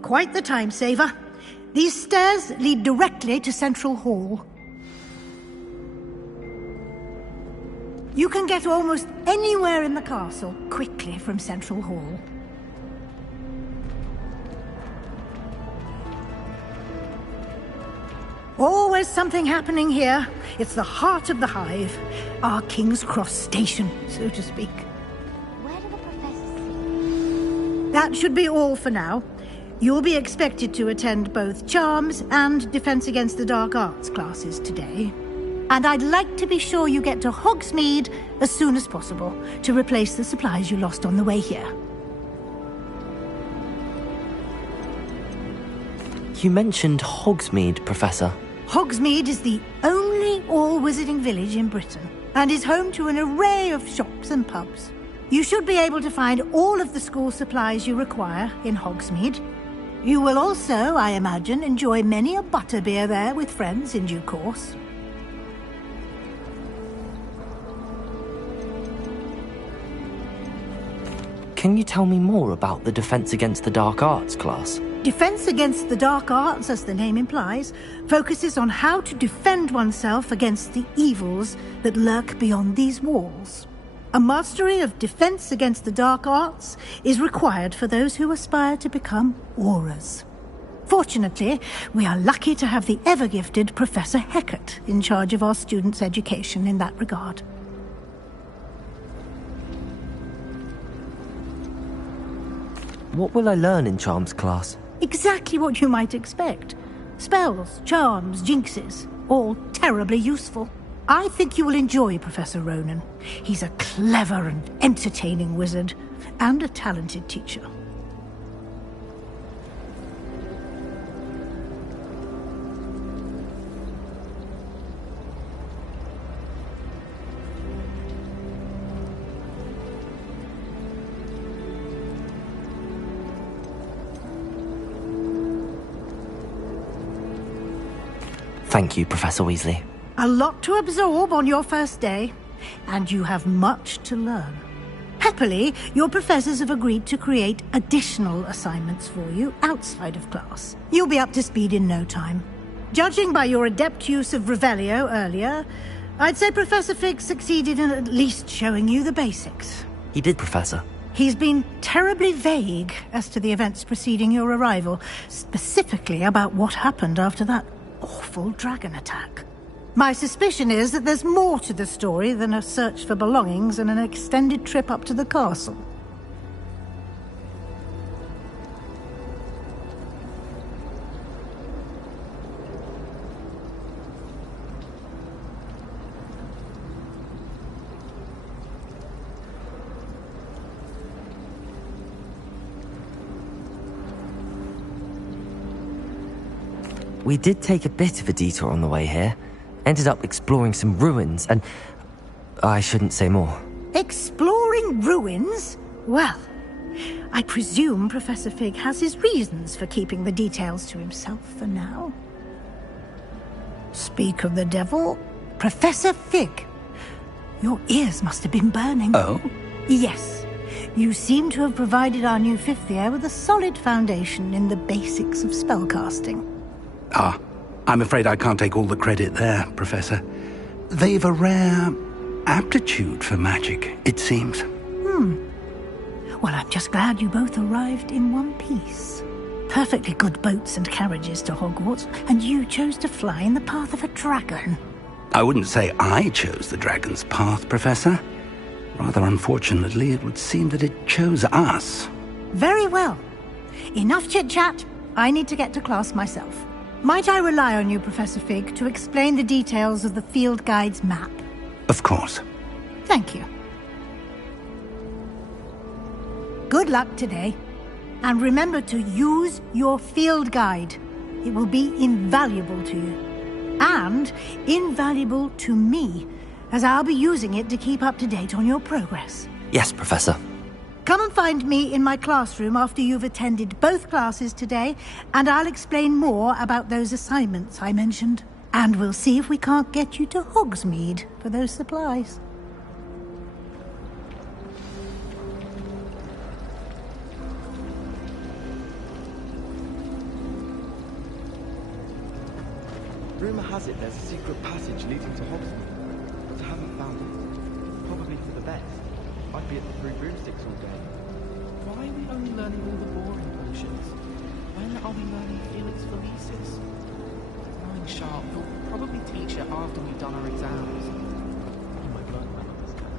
Quite the time saver. These stairs lead directly to Central Hall. You can get almost anywhere in the castle quickly from Central Hall. Always something happening here. It's the heart of the hive. Our King's Cross station, so to speak. Where do the professors sit? That should be all for now. You'll be expected to attend both Charms and Defense Against the Dark Arts classes today. And I'd like to be sure you get to Hogsmeade as soon as possible to replace the supplies you lost on the way here. You mentioned Hogsmeade, Professor. Hogsmeade is the only all-wizarding village in Britain and is home to an array of shops and pubs. You should be able to find all of the school supplies you require in Hogsmeade. You will also, I imagine, enjoy many a butterbeer there with friends in due course. Can you tell me more about the Defense Against the Dark Arts class? Defense Against the Dark Arts, as the name implies, focuses on how to defend oneself against the evils that lurk beyond these walls. A mastery of Defense Against the Dark Arts is required for those who aspire to become Aurors. Fortunately, we are lucky to have the ever-gifted Professor Hecat in charge of our students' education in that regard. What will I learn in Charms class? Exactly what you might expect. Spells, charms, jinxes, all terribly useful. I think you will enjoy Professor Ronan. He's a clever and entertaining wizard, and a talented teacher. Thank you, Professor Weasley. A lot to absorb on your first day, and you have much to learn. Happily, your professors have agreed to create additional assignments for you outside of class. You'll be up to speed in no time. Judging by your adept use of Revelio earlier, I'd say Professor Fig succeeded in at least showing you the basics. He did, Professor. He's been terribly vague as to the events preceding your arrival, specifically about what happened after that awful dragon attack. My suspicion is that there's more to the story than a search for belongings and an extended trip up to the castle. We did take a bit of a detour on the way here. Ended up exploring some ruins and... I shouldn't say more. Exploring ruins? Well, I presume Professor Fig has his reasons for keeping the details to himself for now. Speak of the devil, Professor Fig. Your ears must have been burning. Oh? Yes. You seem to have provided our new fifth year with a solid foundation in the basics of spellcasting. Ah, I'm afraid I can't take all the credit there, Professor. They've a rare aptitude for magic, it seems. Well, I'm just glad you both arrived in one piece. Perfectly good boats and carriages to Hogwarts, and you chose to fly in the path of a dragon. I wouldn't say I chose the dragon's path, Professor. Rather unfortunately, it would seem that it chose us. Very well. Enough chit-chat. I need to get to class myself. Might I rely on you, Professor Fig, to explain the details of the field guide's map? Of course. Thank you. Good luck today. And remember to use your field guide. It will be invaluable to you. And invaluable to me, as I'll be using it to keep up to date on your progress. Yes, Professor. Come and find me in my classroom after you've attended both classes today, and I'll explain more about those assignments I mentioned. And we'll see if we can't get you to Hogsmeade for those supplies. Rumour has it there's a secret passage leading to Hogsmeade, but I haven't found it. Probably for the best. I'd be at the Three Broomsticks all day. Why are we only learning all the boring potions? When are we learning Felix Felicis? Knowing Sharp, he'll probably teach it after we've done our exams. Oh my god, I understand.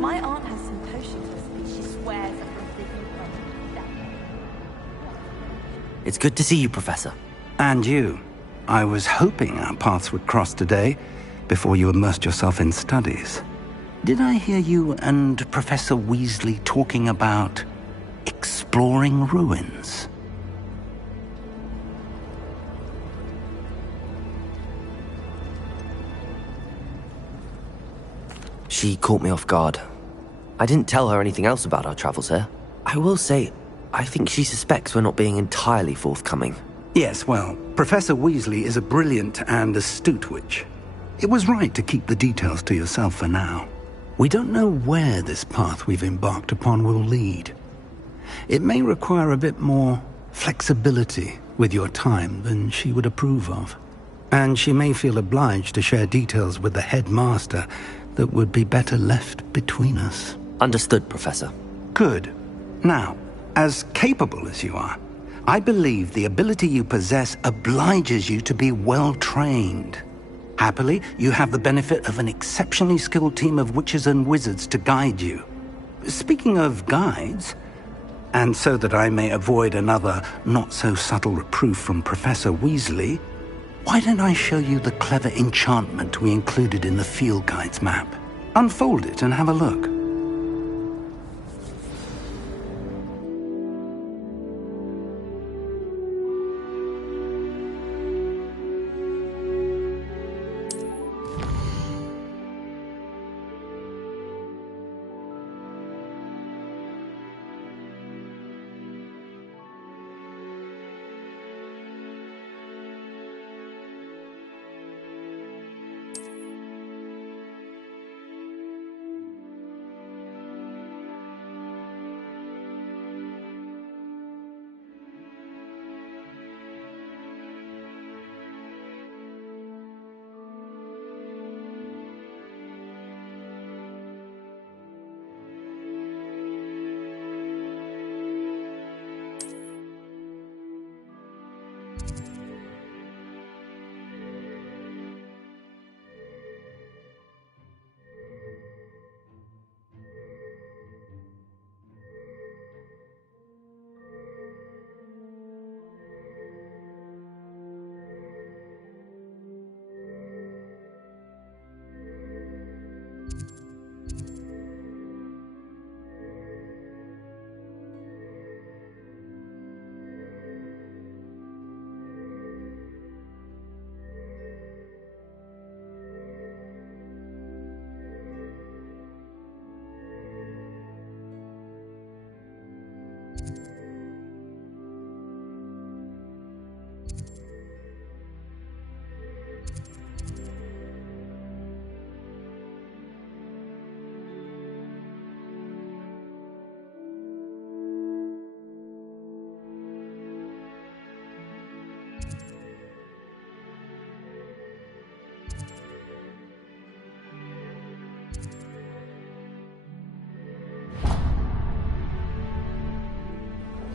My aunt has some potions recipes she swears are from Disney World. It's good to see you, Professor. And you. I was hoping our paths would cross today, before you immersed yourself in studies. Did I hear you and Professor Weasley talking about exploring ruins? She caught me off guard. I didn't tell her anything else about our travels here. I will say, I think she suspects we're not being entirely forthcoming. Yes, well, Professor Weasley is a brilliant and astute witch. It was right to keep the details to yourself for now. We don't know where this path we've embarked upon will lead. It may require a bit more flexibility with your time than she would approve of. And she may feel obliged to share details with the headmaster that would be better left between us. Understood, Professor. Good. Now, as capable as you are, I believe the ability you possess obliges you to be well-trained. Happily, you have the benefit of an exceptionally skilled team of witches and wizards to guide you. Speaking of guides, and so that I may avoid another not-so-subtle reproof from Professor Weasley, why don't I show you the clever enchantment we included in the field guide's map? Unfold it and have a look.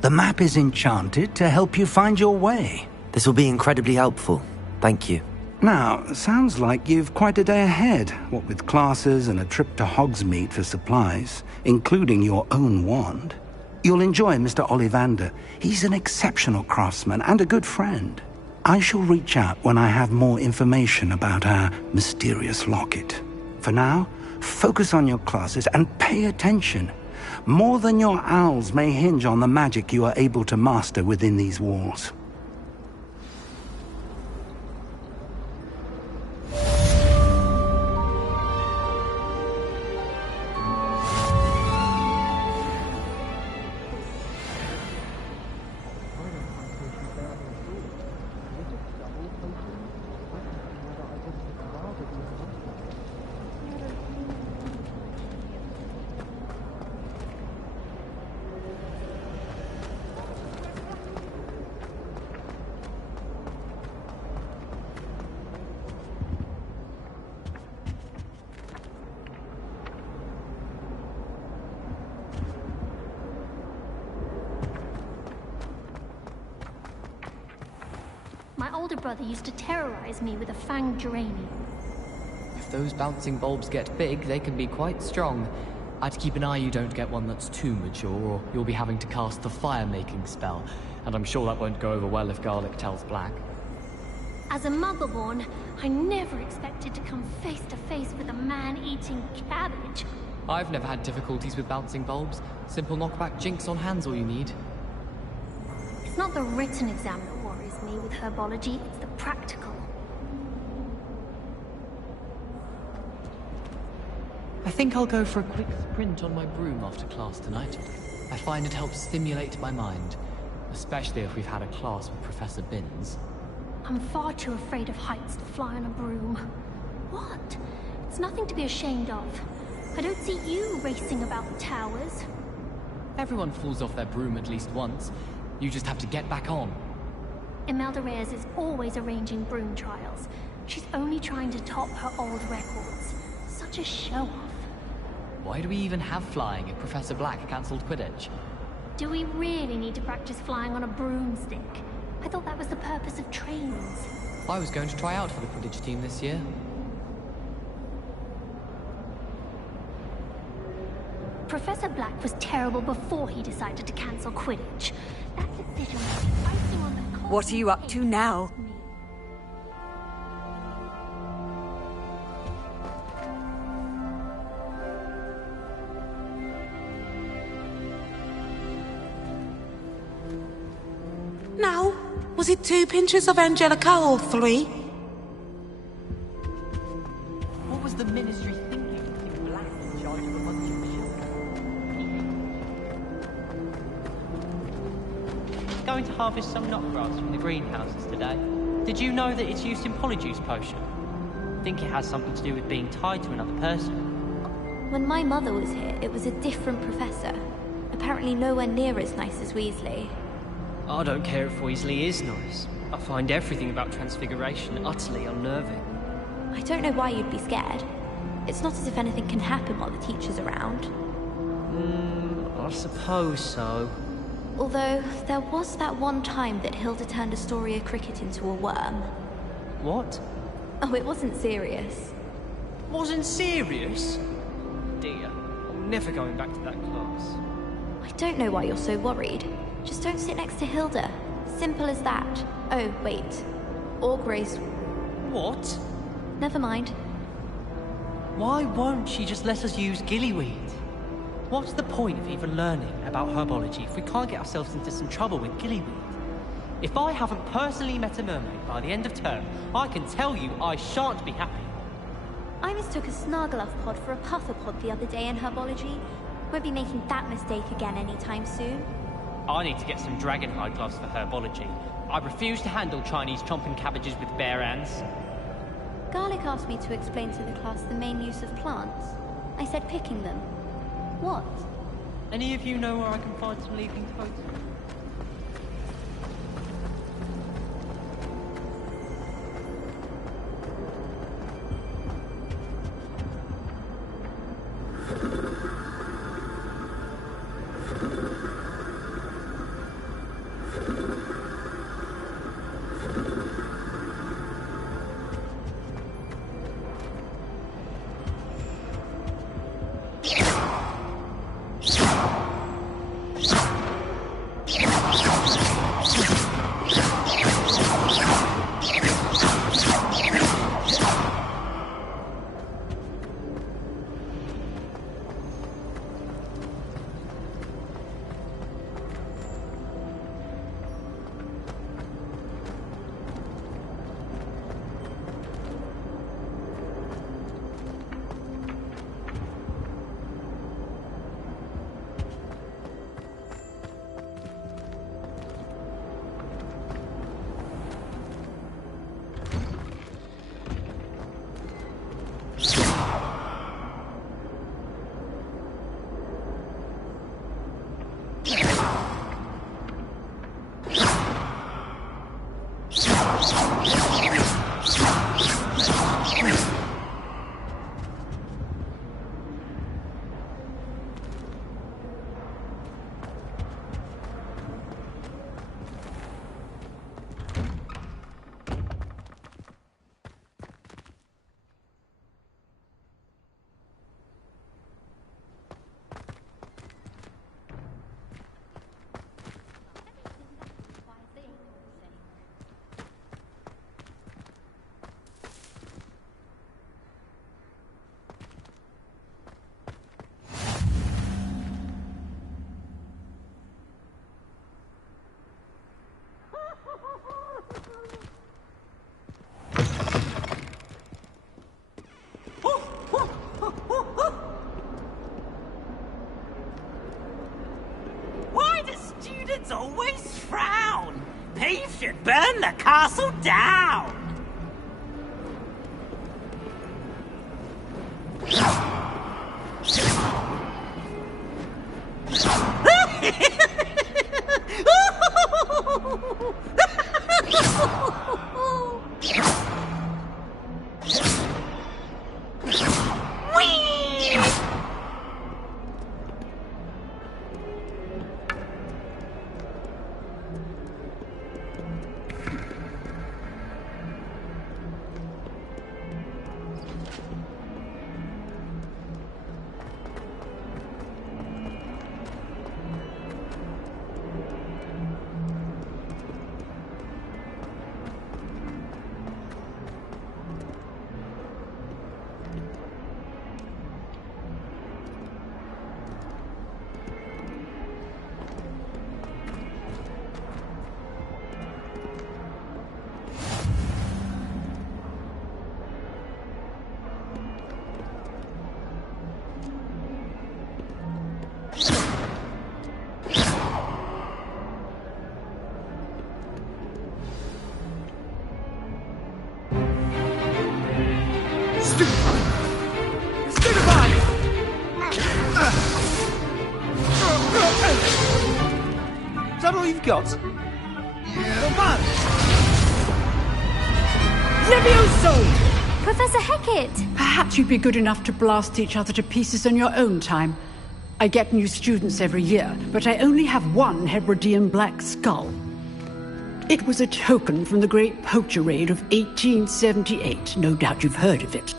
The map is enchanted to help you find your way. This will be incredibly helpful. Thank you. Now, sounds like you've quite a day ahead, what with classes and a trip to Hogsmeade for supplies, including your own wand. You'll enjoy Mr. Ollivander. He's an exceptional craftsman and a good friend. I shall reach out when I have more information about our mysterious locket. For now, focus on your classes and pay attention. More than your owls may hinge on the magic you are able to master within these walls. older brother used to terrorize me with a fanged geranium. If those bouncing bulbs get big, they can be quite strong. I'd keep an eye you don't get one that's too mature, or you'll be having to cast the fire-making spell, and I'm sure that won't go over well if Garlic tells Black. As a Muggleborn, I never expected to come face to face with a man eating cabbage. I've never had difficulties with bouncing bulbs. Simple knockback jinx on hand's all you need. It's not the written exam that worries me with herbology, it's the practical. I think I'll go for a quick sprint on my broom after class tonight. I find it helps stimulate my mind, especially if we've had a class with Professor Binns. I'm far too afraid of heights to fly on a broom. What? It's nothing to be ashamed of. I don't see you racing about the towers. Everyone falls off their broom at least once. You just have to get back on. Imelda Reyes is always arranging broom trials. She's only trying to top her old records. Such a show-off. Why do we even have flying if Professor Black cancelled Quidditch? Do we really need to practice flying on a broomstick? I thought that was the purpose of trains. I was going to try out for the Quidditch team this year. Professor Black was terrible before he decided to cancel Quidditch. That decision was icing on the cake. What are you up to now? Now, was it 2 pinches of Angelica or 3? What was the Ministry thinking in Black in charge of a bunch of Going to harvest some knotgrass from the greenhouses today. Did you know that it's used in Polyjuice Potion? I think it has something to do with being tied to another person. When my mother was here, it was a different professor. Apparently nowhere near as nice as Weasley. I don't care if Weasley is nice. I find everything about Transfiguration utterly unnerving. I don't know why you'd be scared. It's not as if anything can happen while the teacher's around. I suppose so. Although, there was that one time that Hilda turned Astoria Cricket into a worm. What? Oh, it wasn't serious. Wasn't serious? Dear, I'm never going back to that class. I don't know why you're so worried. Just don't sit next to Hilda. Simple as that. Oh, wait. Or Grace. What? Never mind. Why won't she just let us use gillyweed? What's the point of even learning about herbology if we can't get ourselves into some trouble with gillyweed? If I haven't personally met a mermaid by the end of term, I can tell you I shan't be happy. I mistook a Snargaluff pod for a puffer pod the other day in herbology. Won't be making that mistake again anytime soon. I need to get some dragonhide gloves for herbology. I refuse to handle Chinese chomping cabbages with bare hands. Garlic asked me to explain to the class the main use of plants. I said picking them. What? Any of you know where I can find some leaping toads? Lords always frown. Peace should burn the castle down. Is that all you've got? Come on! Levioso! Professor Hecat! Perhaps you'd be good enough to blast each other to pieces in your own time. I get new students every year, but I only have one Hebridean black skull. It was a token from the Great Poacher Raid of 1878. No doubt you've heard of it.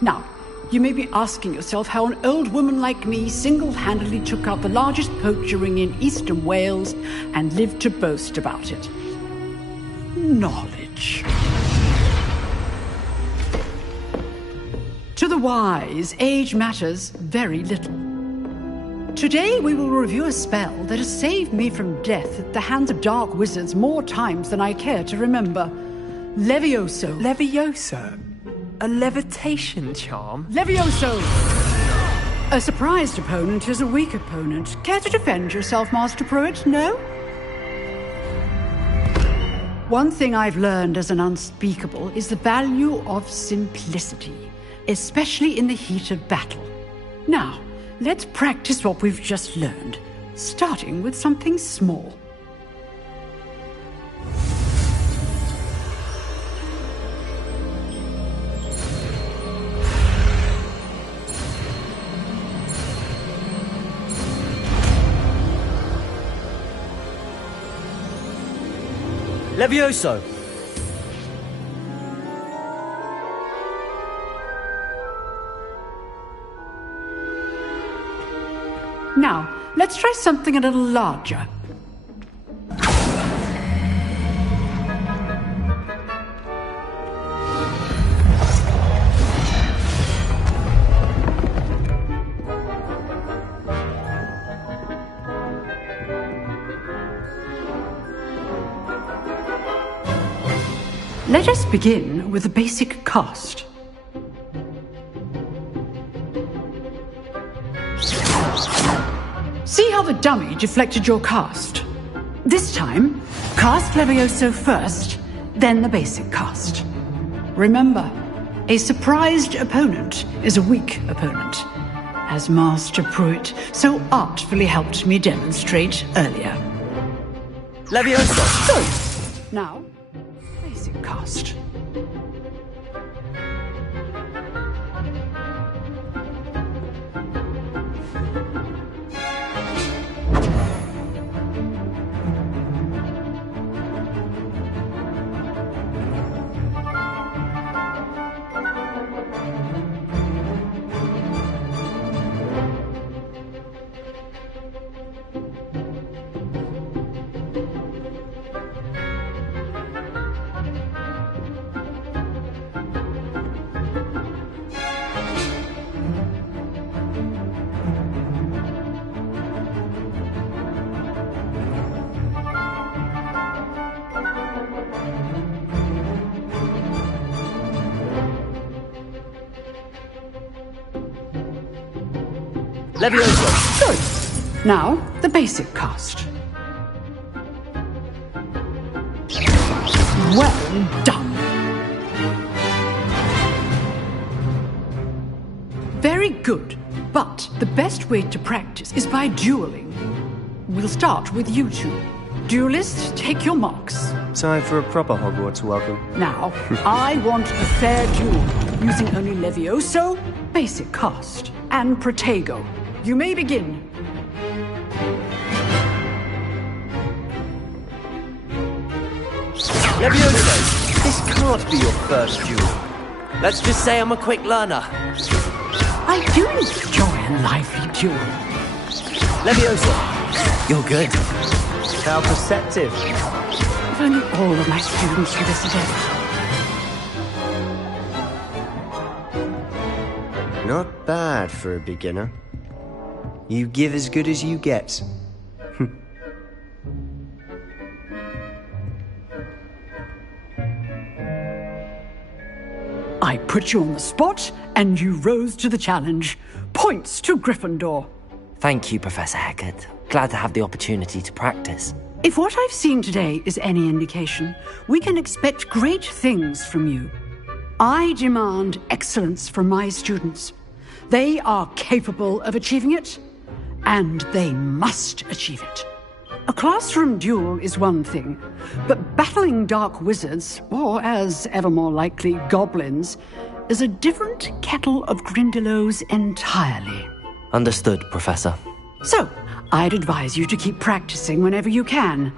Now, you may be asking yourself how an old woman like me single-handedly took out the largest poacher ring in eastern Wales and lived to boast about it. Knowledge. To the wise, age matters very little. Today we will review a spell that has saved me from death at the hands of dark wizards more times than I care to remember. Levioso. Levioso? A levitation charm? Levioso! A surprised opponent is a weak opponent. Care to defend yourself, Master Pruitt? No? One thing I've learned as an unspeakable is the value of simplicity, especially in the heat of battle. Now, let's practice what we've just learned, starting with something small. Levioso! Now, let's try something a little larger. Let us begin with the basic cast. See how the dummy deflected your cast? This time, cast Levioso first, then the basic cast. Remember, a surprised opponent is a weak opponent, as Master Pruitt so artfully helped me demonstrate earlier. Levioso! Good. Now, basic cast. Levioso! Good. Now, the basic cast. Well done. Very good. But the best way to practice is by dueling. We'll start with you two. Duelists, take your marks. Time for a proper Hogwarts welcome. Now, I want a fair duel, using only Levioso, basic cast, and Protego. You may begin. Levioso, this can't be your first duel. Let's just say I'm a quick learner. I do enjoy a lively duel. Levioso, you're good. How perceptive. If only all of my students were this adept. Not bad for a beginner. You give as good as you get. I put you on the spot, and you rose to the challenge. Points to Gryffindor. Thank you, Professor Hecat. Glad to have the opportunity to practice. If what I've seen today is any indication, we can expect great things from you. I demand excellence from my students. They are capable of achieving it, and they must achieve it. A classroom duel is one thing, but battling dark wizards, or as ever more likely, goblins, is a different kettle of Grindylows entirely. Understood, Professor. So, I'd advise you to keep practicing whenever you can.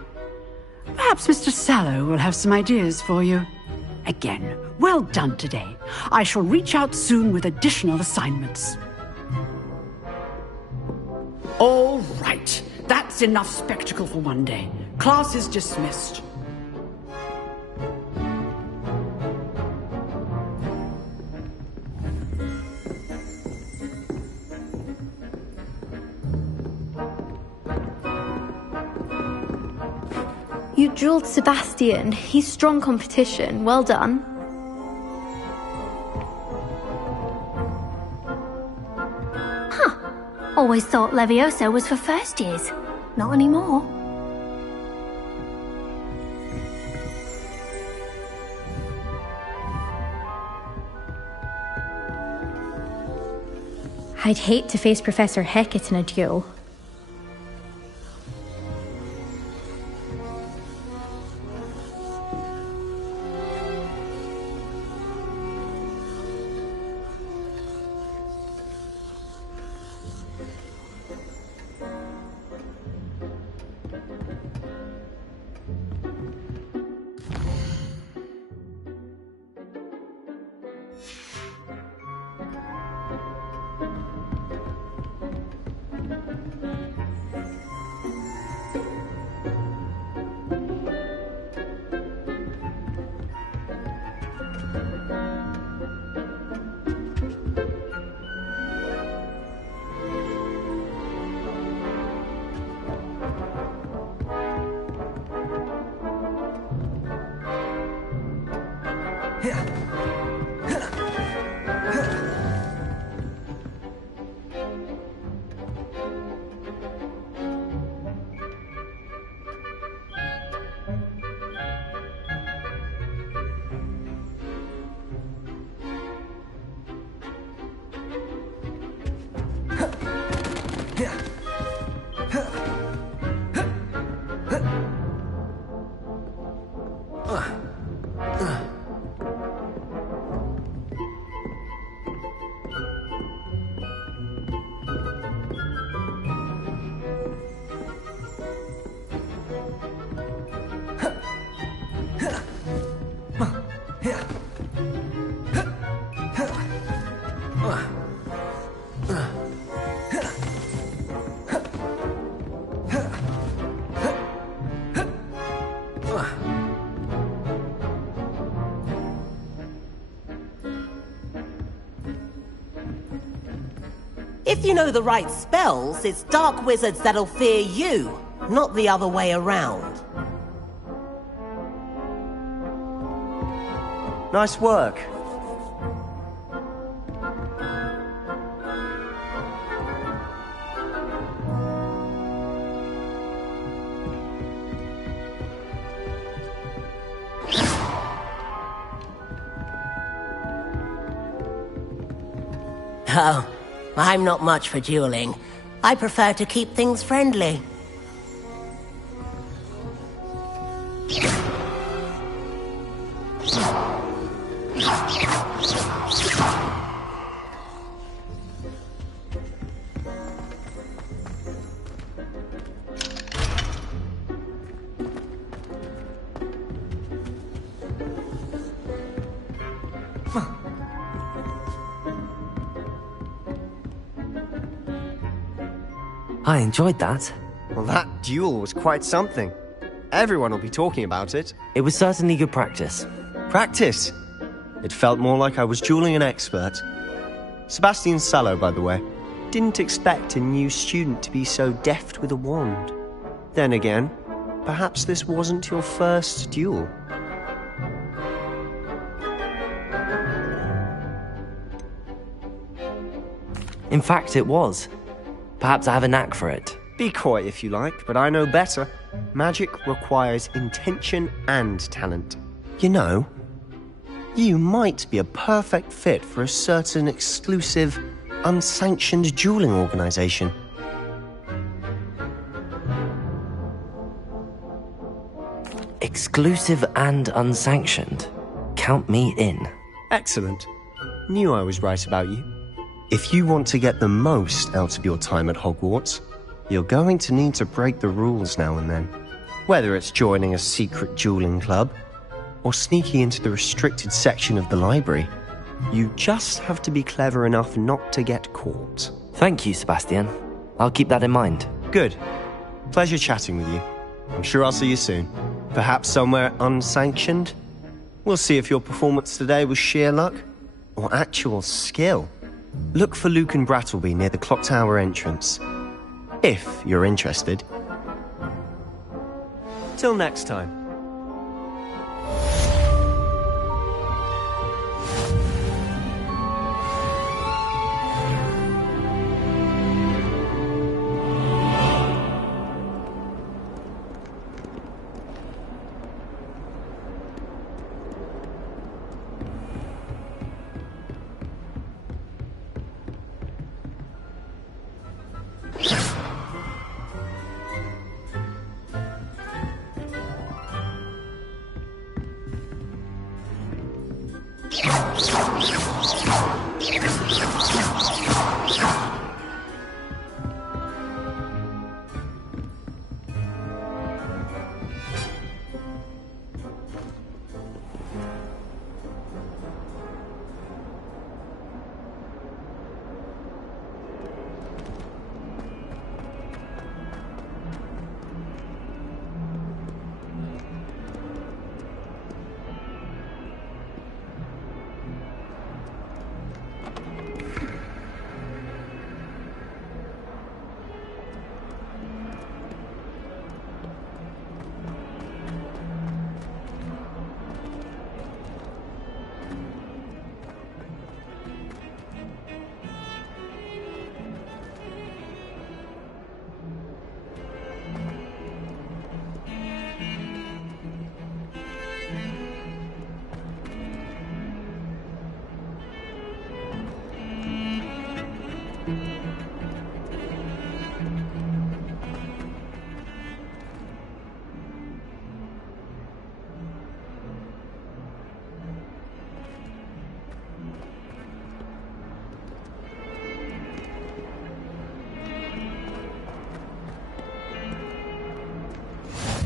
Perhaps Mr. Sallow will have some ideas for you. Again, well done today. I shall reach out soon with additional assignments. All right. That's enough spectacle for one day. Class is dismissed. You dueled Sebastian. He's strong competition. Well done. Always thought Levioso was for first years. Not anymore. I'd hate to face Professor Hecat in a duel. If you know the right spells, it's dark wizards that'll fear you, not the other way around. Nice work. Oh, I'm not much for dueling. I prefer to keep things friendly. I enjoyed that. Well, that duel was quite something. Everyone will be talking about it. It was certainly good practice. Practice? It felt more like I was dueling an expert. Sebastian Sallow, by the way. Didn't expect a new student to be so deft with a wand. Then again, perhaps this wasn't your first duel. In fact, it was. Perhaps I have a knack for it. Be coy if you like, but I know better. Magic requires intention and talent. You know, you might be a perfect fit for a certain exclusive, unsanctioned dueling organization. Exclusive and unsanctioned. Count me in. Excellent. Knew I was right about you. If you want to get the most out of your time at Hogwarts, you're going to need to break the rules now and then. Whether it's joining a secret dueling club, or sneaking into the restricted section of the library, you just have to be clever enough not to get caught. Thank you, Sebastian. I'll keep that in mind. Good. Pleasure chatting with you. I'm sure I'll see you soon. Perhaps somewhere unsanctioned? We'll see if your performance today was sheer luck, or actual skill. Look for Luke and Brattleby near the clock tower entrance. If you're interested. Till next time.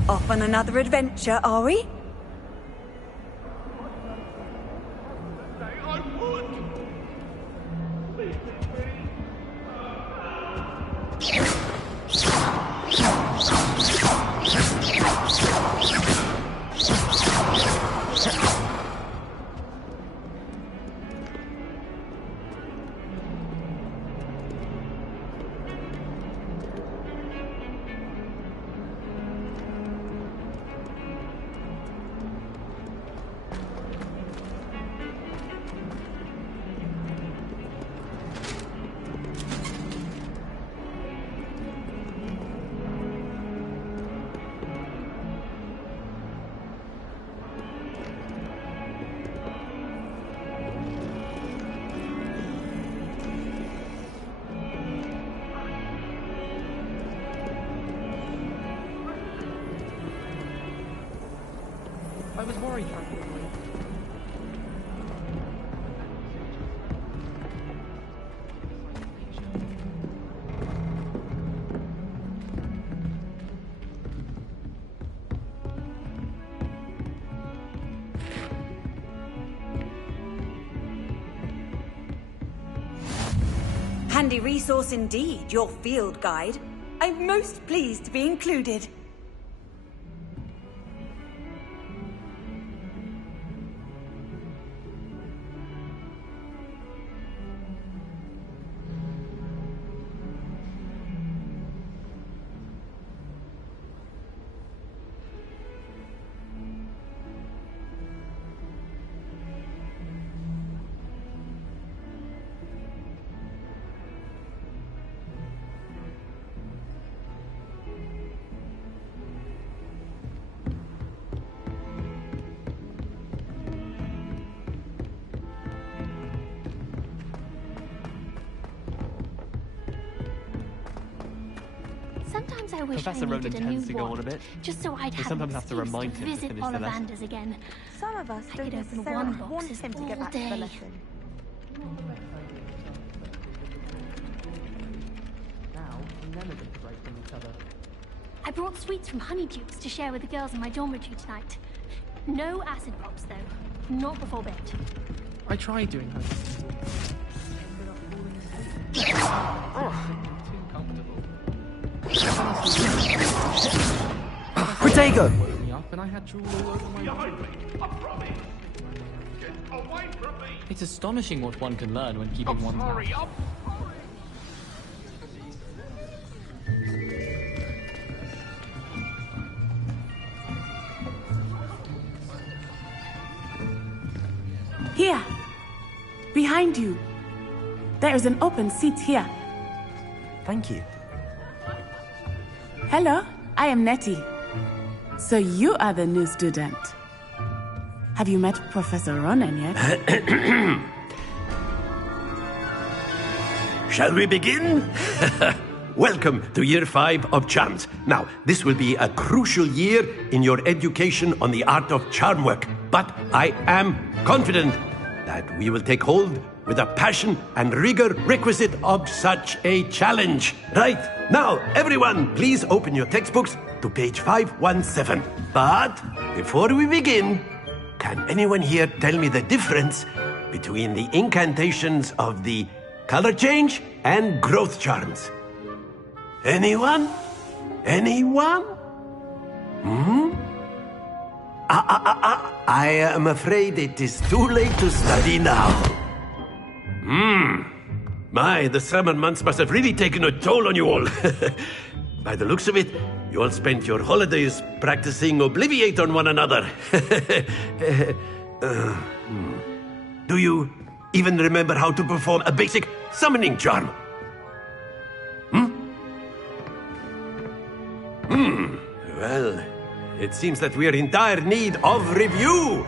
Off on another adventure, are we? I was worried. Handy resource indeed, your field guide. I'm most pleased to be included. Sometimes I wish Professor I Ronan needed a tends new to go on wand, a bit. just so I'd We have sometimes an have to excuse remind him to visit finish the lesson. Ollivanders again. Some of us I don't could open necessarily one box want him to get all back to the day. lesson. Now, we never get a break from each other. I brought sweets from Honeydukes to share with the girls in my dormitory tonight. No acid pops, though. Not before bed. I tried doing her. Too comfortable. Protego! Woke me up and I had drool all over my It's astonishing what one can learn when keeping one's mouth. Here. Behind you. There is an open seat here. Thank you. Hello, I am Nettie. So you are the new student. Have you met Professor Ronan yet? Shall we begin? Welcome to Year 5 of Charms. Now, this will be a crucial year in your education on the art of charm work, but I am confident that we will take hold with the passion and rigor requisite of such a challenge. Right, now, everyone, please open your textbooks to page 517. But before we begin, can anyone here tell me the difference between the incantations of the color change and growth charms? Anyone? Anyone? I am afraid it is too late to study now. My, the summer months must have really taken a toll on you all. By the looks of it, you all spent your holidays practicing Obliviate on one another. Do you even remember how to perform a basic summoning charm? Well, it seems that we are in dire need of review.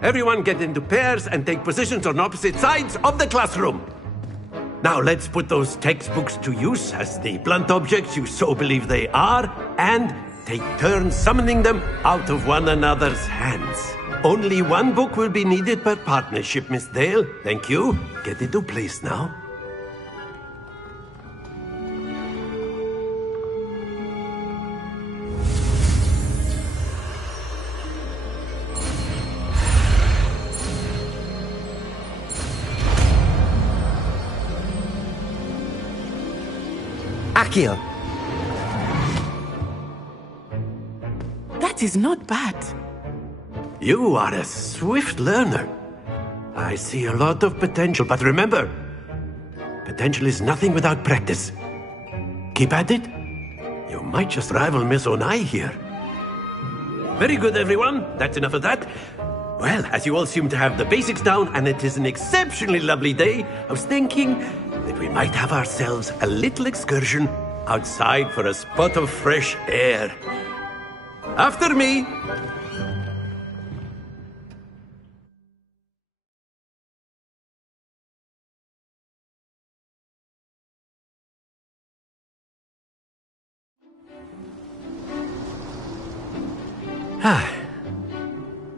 Everyone get into pairs and take positions on opposite sides of the classroom. Now let's put those textbooks to use as the blunt objects you so believe they are, and take turns summoning them out of one another's hands. Only one book will be needed per partnership, Miss Dale. Thank you. Get into place now. Accio! That is not bad. You are a swift learner. I see a lot of potential, but remember, potential is nothing without practice. Keep at it. You might just rival Miss Onai here. Very good, everyone. That's enough of that. Well, as you all seem to have the basics down, and it is an exceptionally lovely day, I was thinking that we might have ourselves a little excursion outside for a spot of fresh air. After me.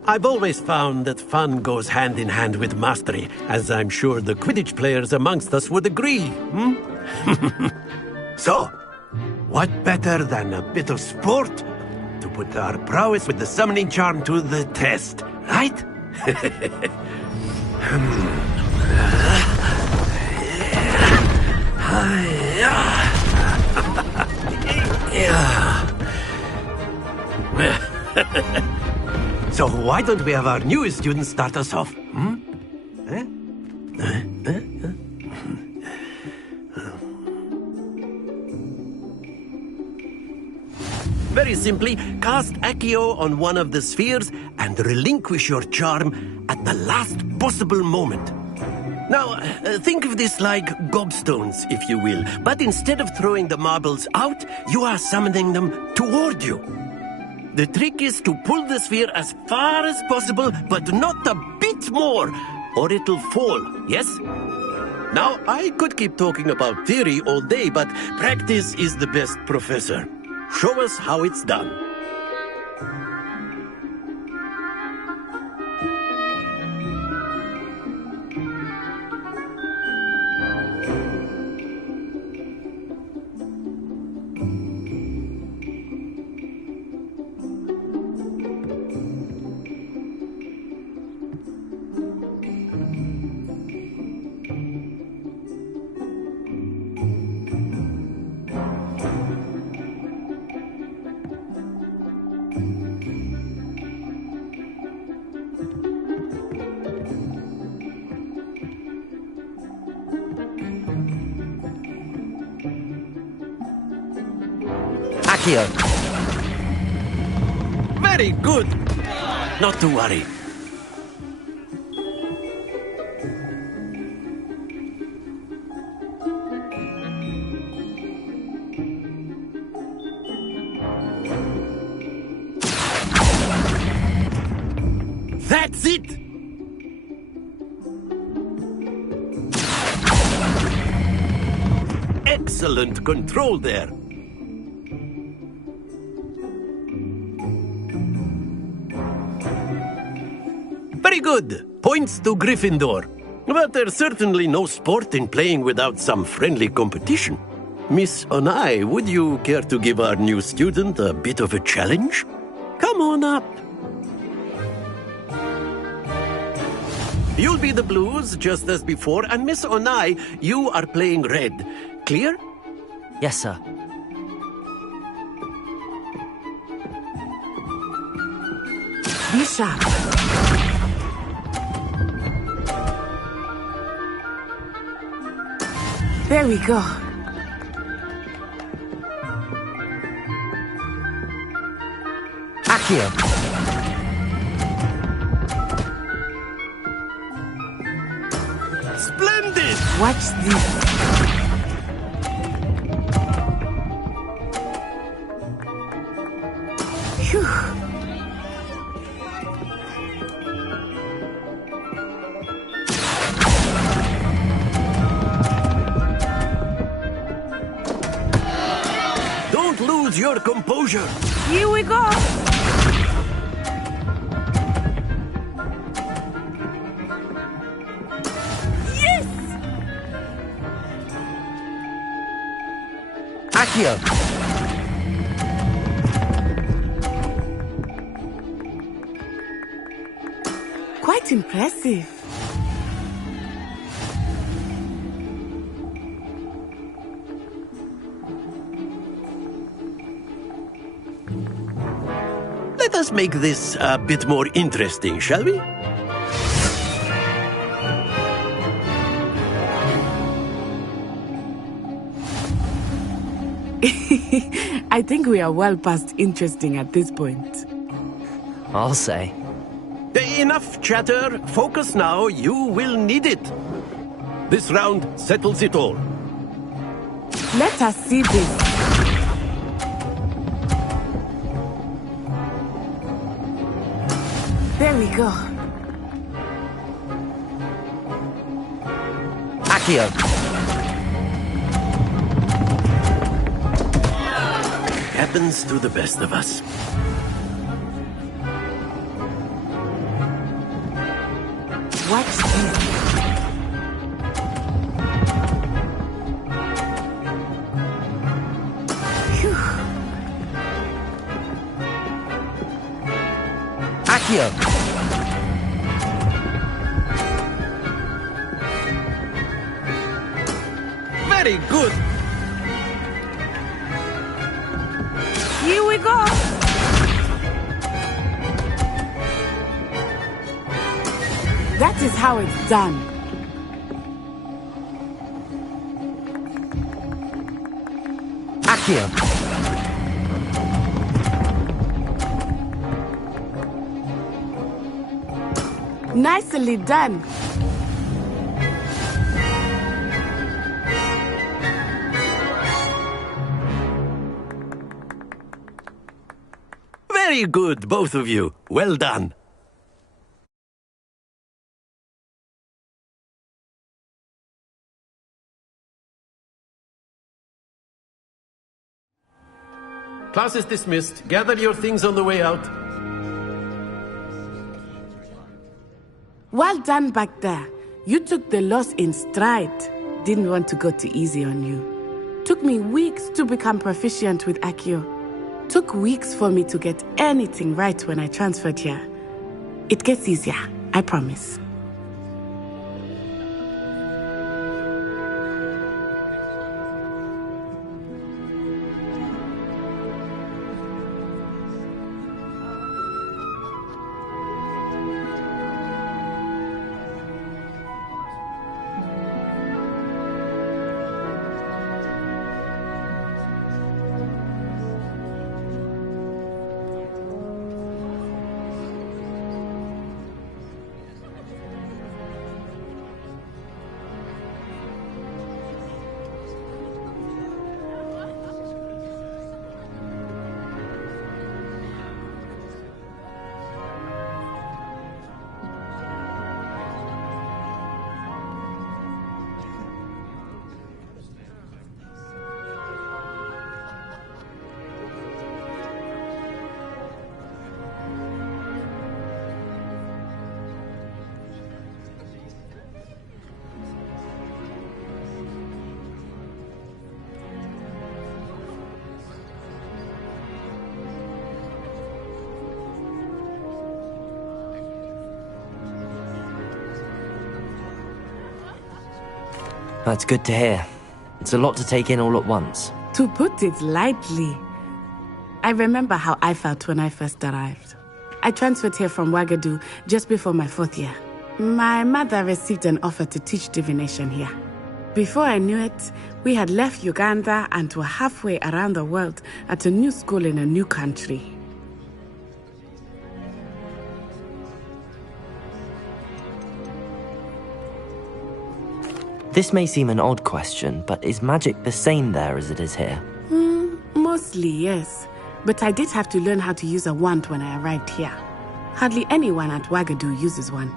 I've always found that fun goes hand in hand with mastery, as I'm sure the Quidditch players amongst us would agree. So, what better than a bit of sport to put our prowess with the summoning charm to the test, right? So why don't we have our newest student start us off? Very simply, cast Accio on one of the spheres and relinquish your charm at the last possible moment. Now, think of this like gobstones, if you will, but instead of throwing the marbles out, you are summoning them toward you. The trick is to pull the sphere as far as possible, but not a bit more, or it'll fall, yes? Now, I could keep talking about theory all day, but practice is the best professor. Show us how it's done. Accio. Very good. Not to worry. That's it! Excellent control there. Very good. Points to Gryffindor. But there's certainly no sport in playing without some friendly competition. Miss Onai, would you care to give our new student a bit of a challenge? Come on up. You'll be the blues, just as before, and Miss Onai, you are playing red. Clear? Yes, sir. Be sharp. There we go. Accio. Splendid! Watch this. Phew. Don't lose your composure. Here we go. Yes! Accio. Quite impressive. Let us make this a bit more interesting, shall we? I think we are well past interesting at this point. I'll say. Enough chatter. Focus now. You will need it. This round settles it all. Let us see this. There we go. Accio. Happens to the best of us. Watch this. Accio! Very good! Here we go! That is how it's done. Accio! Nicely done. Very good, both of you. Well done. Class is dismissed. Gather your things on the way out. Well done back there. You took the loss in stride. Didn't want to go too easy on you. Took me weeks to become proficient with Accio. Took weeks for me to get anything right when I transferred here. It gets easier, I promise. That's good to hear. It's a lot to take in all at once. To put it lightly, I remember how I felt when I first arrived. I transferred here from Wagadu just before my 4th year. My mother received an offer to teach divination here. Before I knew it, we had left Uganda and were halfway around the world at a new school in a new country. This may seem an odd question, but is magic the same there as it is here? Mostly, yes. But I did have to learn how to use a wand when I arrived here. Hardly anyone at Wagadu uses one.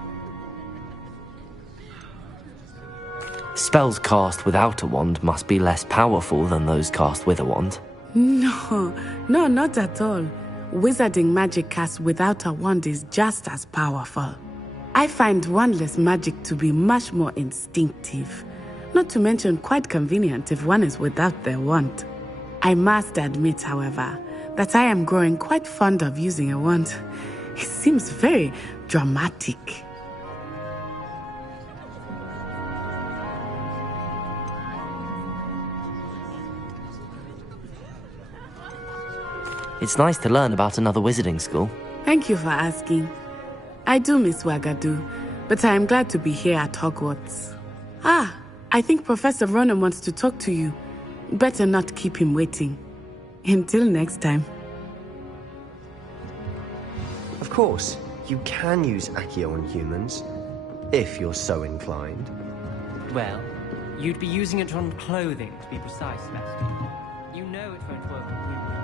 Spells cast without a wand must be less powerful than those cast with a wand. No, not at all. Wizarding magic cast without a wand is just as powerful. I find wandless magic to be much more instinctive. Not to mention quite convenient if one is without their wand. I must admit, however, that I am growing quite fond of using a wand. It seems very dramatic. It's nice to learn about another wizarding school. Thank you for asking. I do miss Wagadu, but I am glad to be here at Hogwarts. I think Professor Ronan wants to talk to you. Better not keep him waiting. Until next time. Of course, you can use Accio on humans, if you're so inclined. Well, you'd be using it on clothing, to be precise, Master. You know it won't work on humans.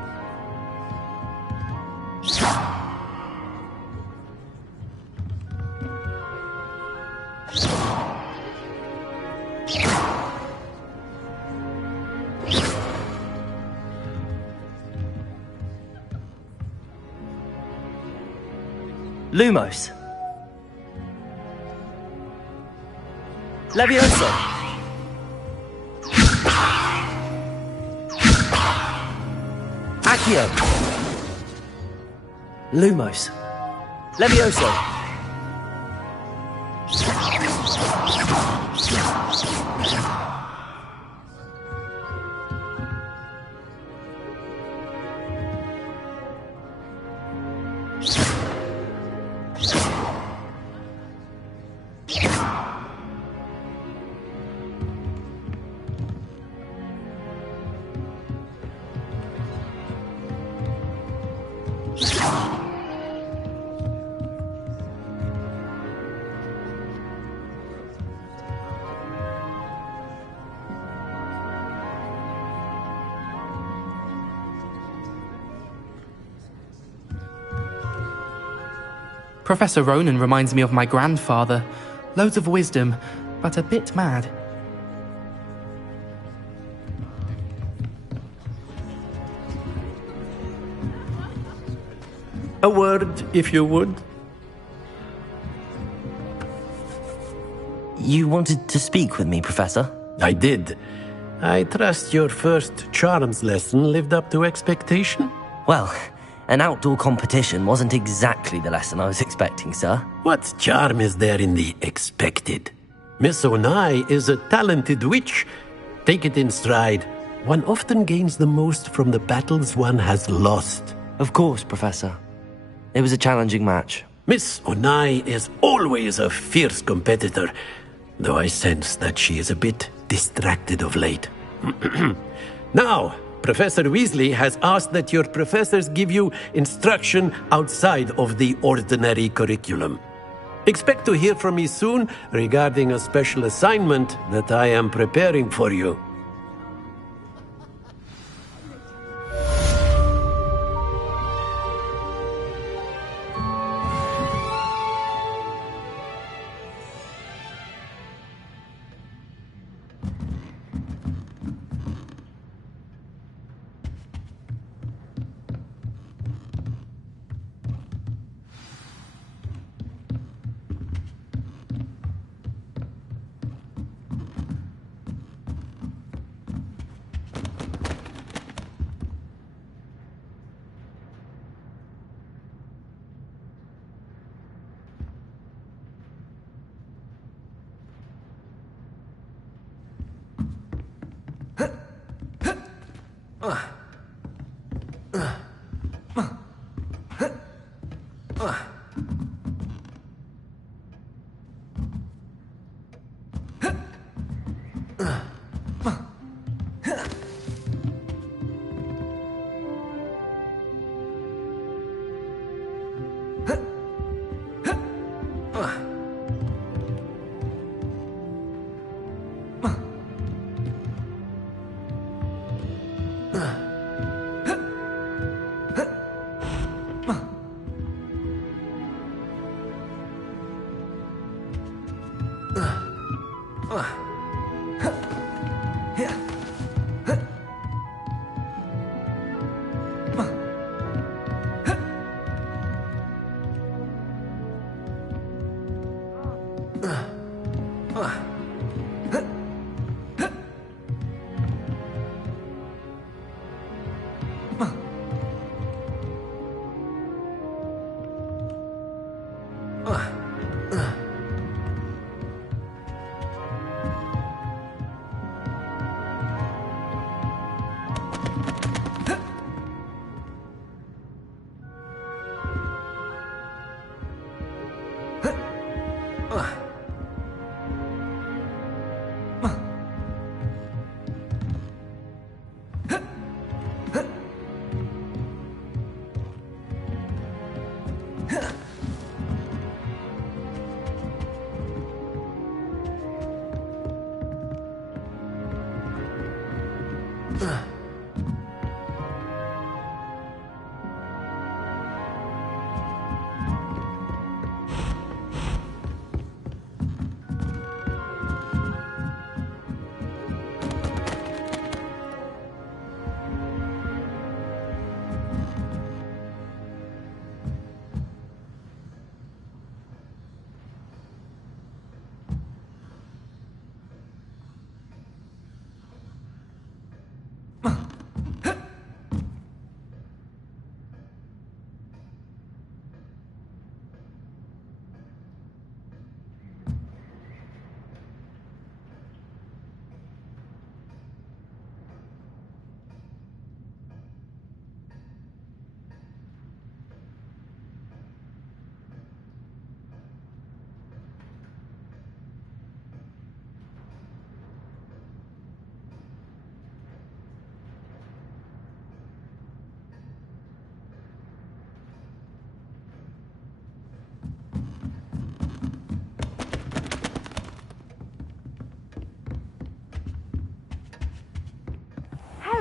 Lumos! Levioso! Accio! Lumos! Levioso! Professor Ronan reminds me of my grandfather. Loads of wisdom, but a bit mad. A word, if you would. You wanted to speak with me, Professor? I did. I trust your first charms lesson lived up to expectation? Well, an outdoor competition wasn't exactly the lesson I was expecting, sir. What charm is there in the expected? Miss Onai is a talented witch. Take it in stride. One often gains the most from the battles one has lost. Of course, Professor. It was a challenging match. Miss Onai is always a fierce competitor, though I sense that she is a bit distracted of late. Now, Professor Weasley has asked that your professors give you instruction outside of the ordinary curriculum. Expect to hear from me soon regarding a special assignment that I am preparing for you.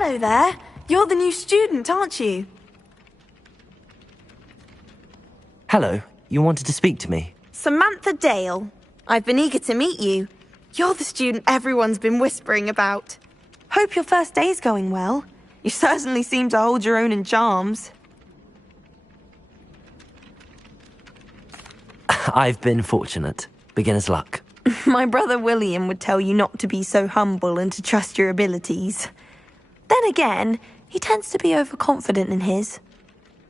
Hello there. You're the new student, aren't you? Hello, you wanted to speak to me? Samantha Dale. I've been eager to meet you. You're the student everyone's been whispering about. Hope your first day's going well. You certainly seem to hold your own in charms. I've been fortunate. Beginner's luck. My brother William would tell you not to be so humble and to trust your abilities. Then again, he tends to be overconfident in his.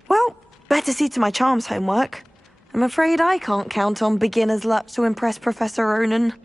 Well, better see to my charms homework. I'm afraid I can't count on beginner's luck to impress Professor Ronan.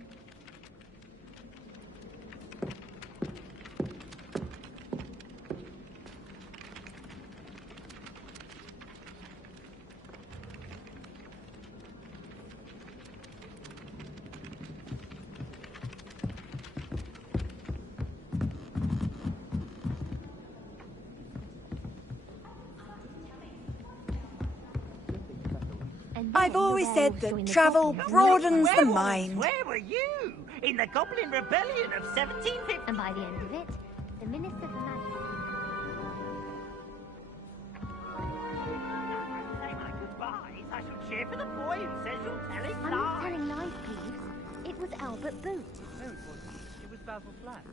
I've always said that travel broadens the mind. Where were you? In the Goblin Rebellion of 1750? And by the end of it, the Minister for Magic... Say my goodbyes. I shall cheer for the boy who says you'll tell him I'm lies. not telling lies, Peeves. It was Albert Boot. No, it wasn't. It was Basil Flack.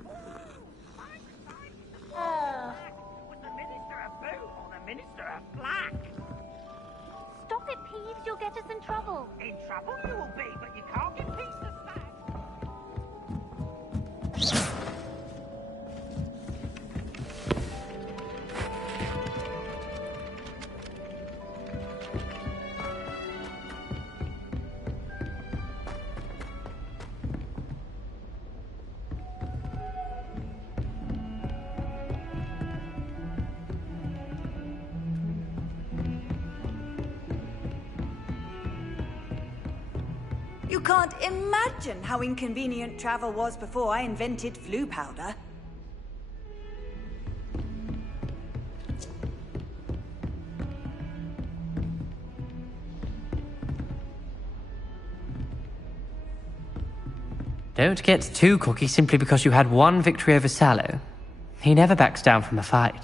Was the Minister a Boot or the Minister a Flack? Stop it, Peeves. You'll get us in trouble. In trouble you will be, but you can't get peace to stand. You can't imagine how inconvenient travel was before I invented flu powder. Don't get too cocky simply because you had one victory over Sallow. He never backs down from a fight.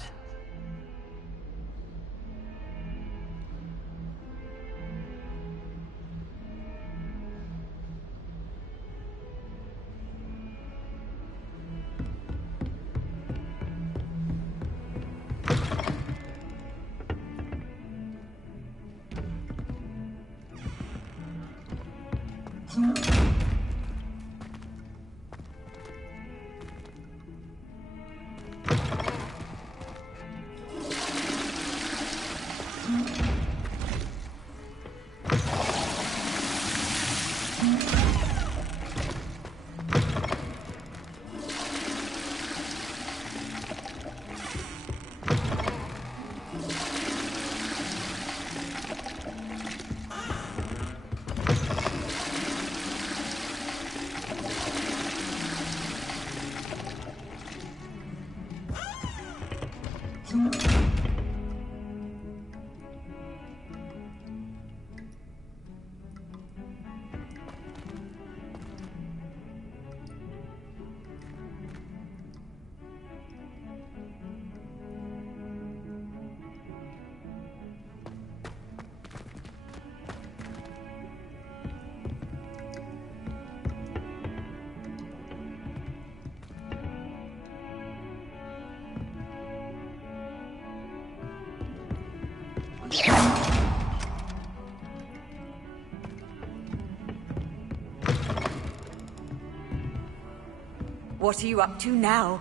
What are you up to now?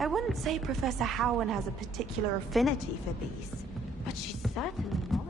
I wouldn't say Professor Howard has a particular affinity for beasts, but she's certainly knowledgeable.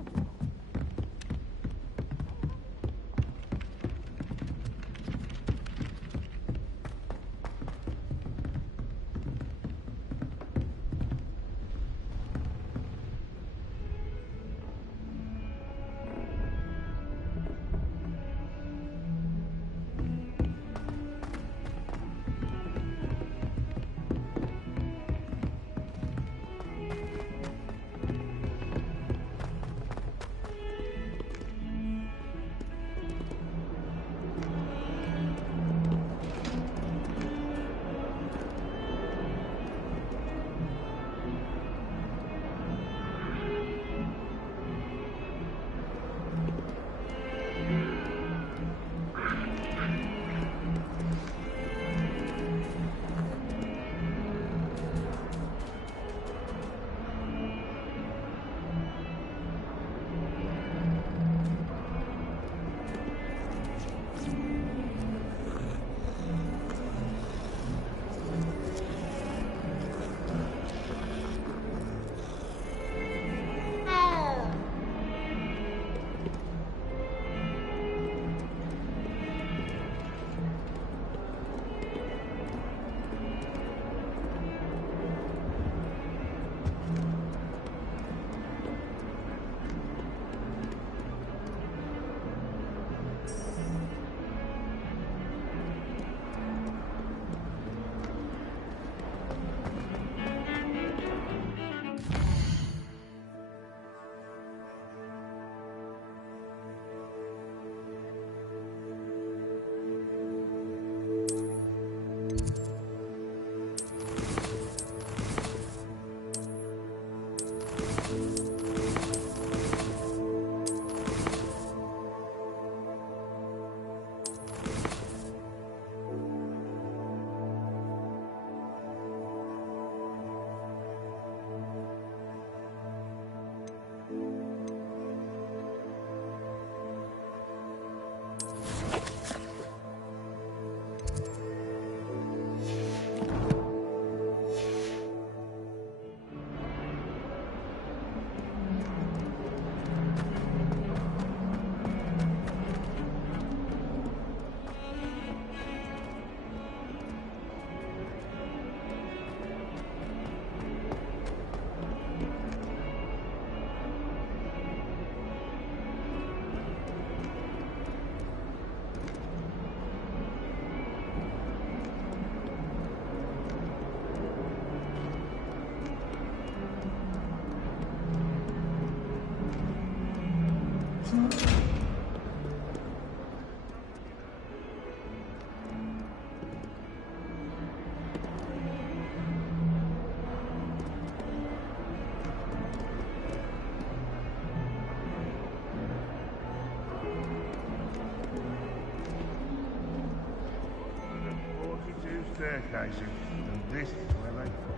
Staircases, and this is where they fall.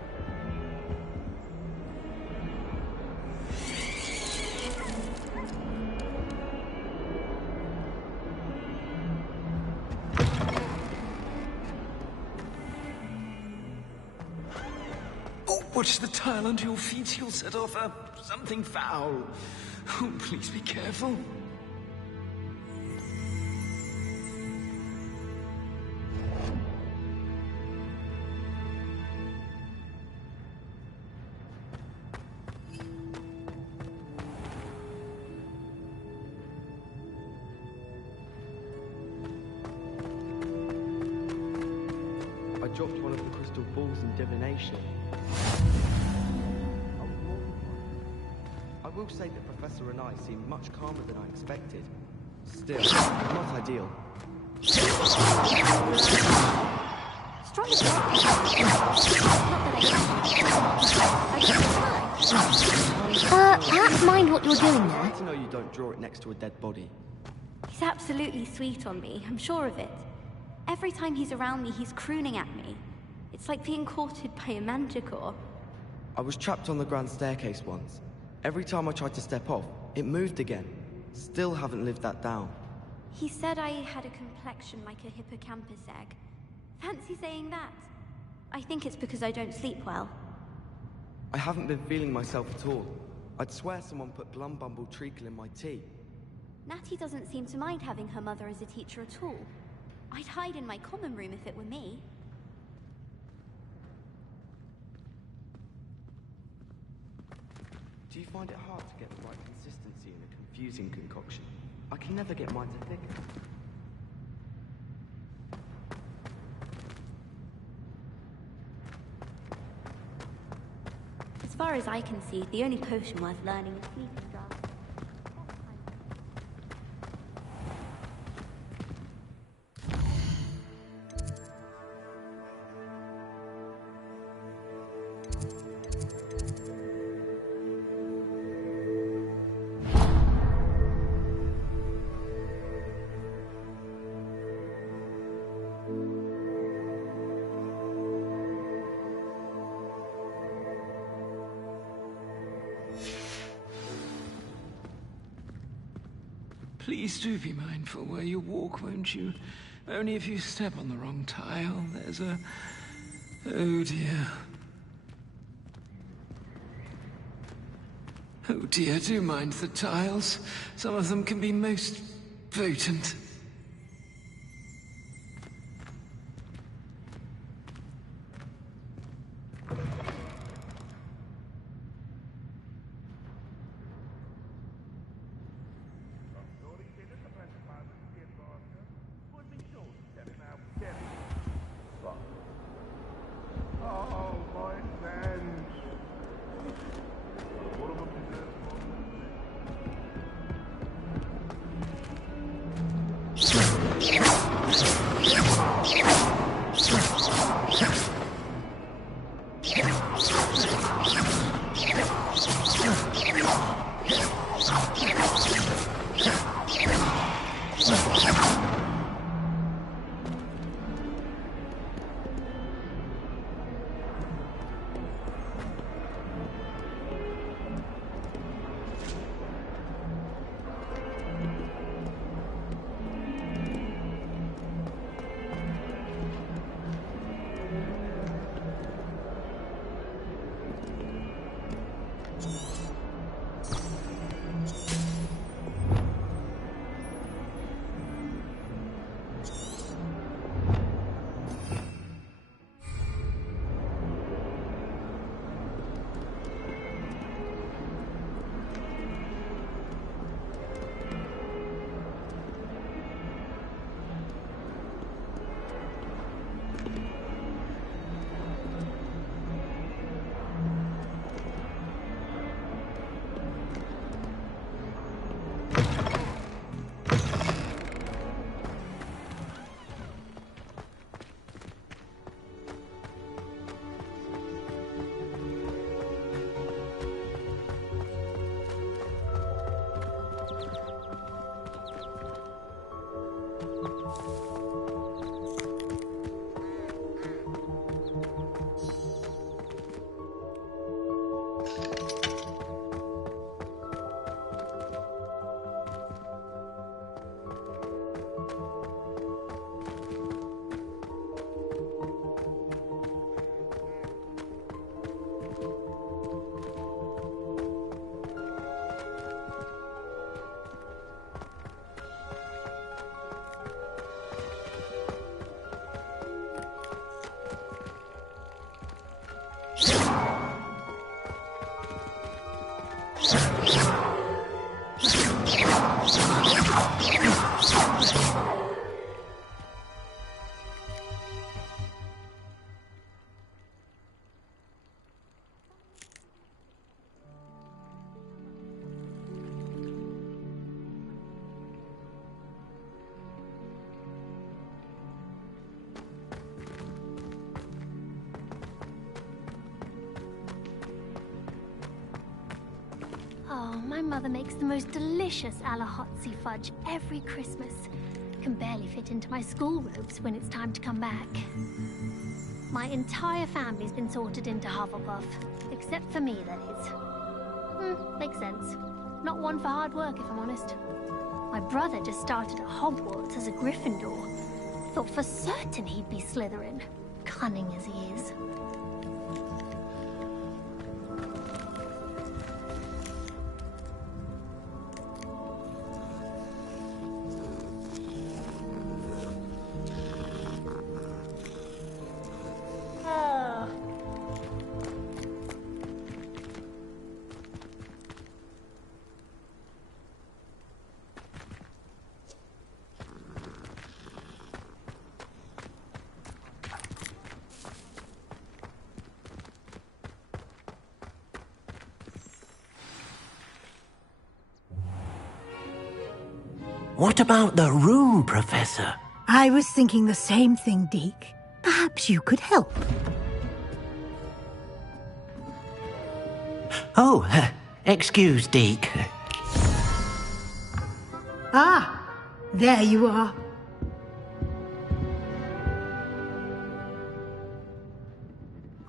Oh, watch the tile under your feet. You'll set off something foul. Oh, please be careful. I dropped one of the crystal balls in divination. I will say that Professor and I seemed much calmer than I expected. Still, not ideal. Perhaps mind what you're doing there. I like to know you don't draw it next to a dead body. He's absolutely sweet on me, I'm sure of it. Every time he's around me, he's crooning at me. It's like being courted by a manticore. I was trapped on the grand staircase once. Every time I tried to step off, it moved again. Still haven't lived that down. He said I had a complexion like a hippocampus egg. Fancy saying that? I think it's because I don't sleep well. I haven't been feeling myself at all. I'd swear someone put Glumbumble treacle in my tea. Natty doesn't seem to mind having her mother as a teacher at all. I'd hide in my common room if it were me. Do you find it hard to get the right consistency in a confusing concoction? I can never get mine to thicken. As far as I can see, the only potion worth learning is sleeping draught. Please do be mindful where you walk, won't you? Only if you step on the wrong tile, there's a... Oh dear. Oh dear, do mind the tiles. Some of them can be most potent. Oh, my friends. What of them Oh, my mother makes the most delicious Alahotzi fudge every Christmas. Can barely fit into my school robes when it's time to come back. My entire family's been sorted into Hufflepuff. Except for me, that is. Makes sense. Not one for hard work, if I'm honest. My brother just started at Hogwarts as a Gryffindor. Thought for certain he'd be Slytherin. cunning as he is. What about the room, Professor? I was thinking the same thing, Deke. Perhaps you could help. Oh, excuse, Deke. Ah, there you are.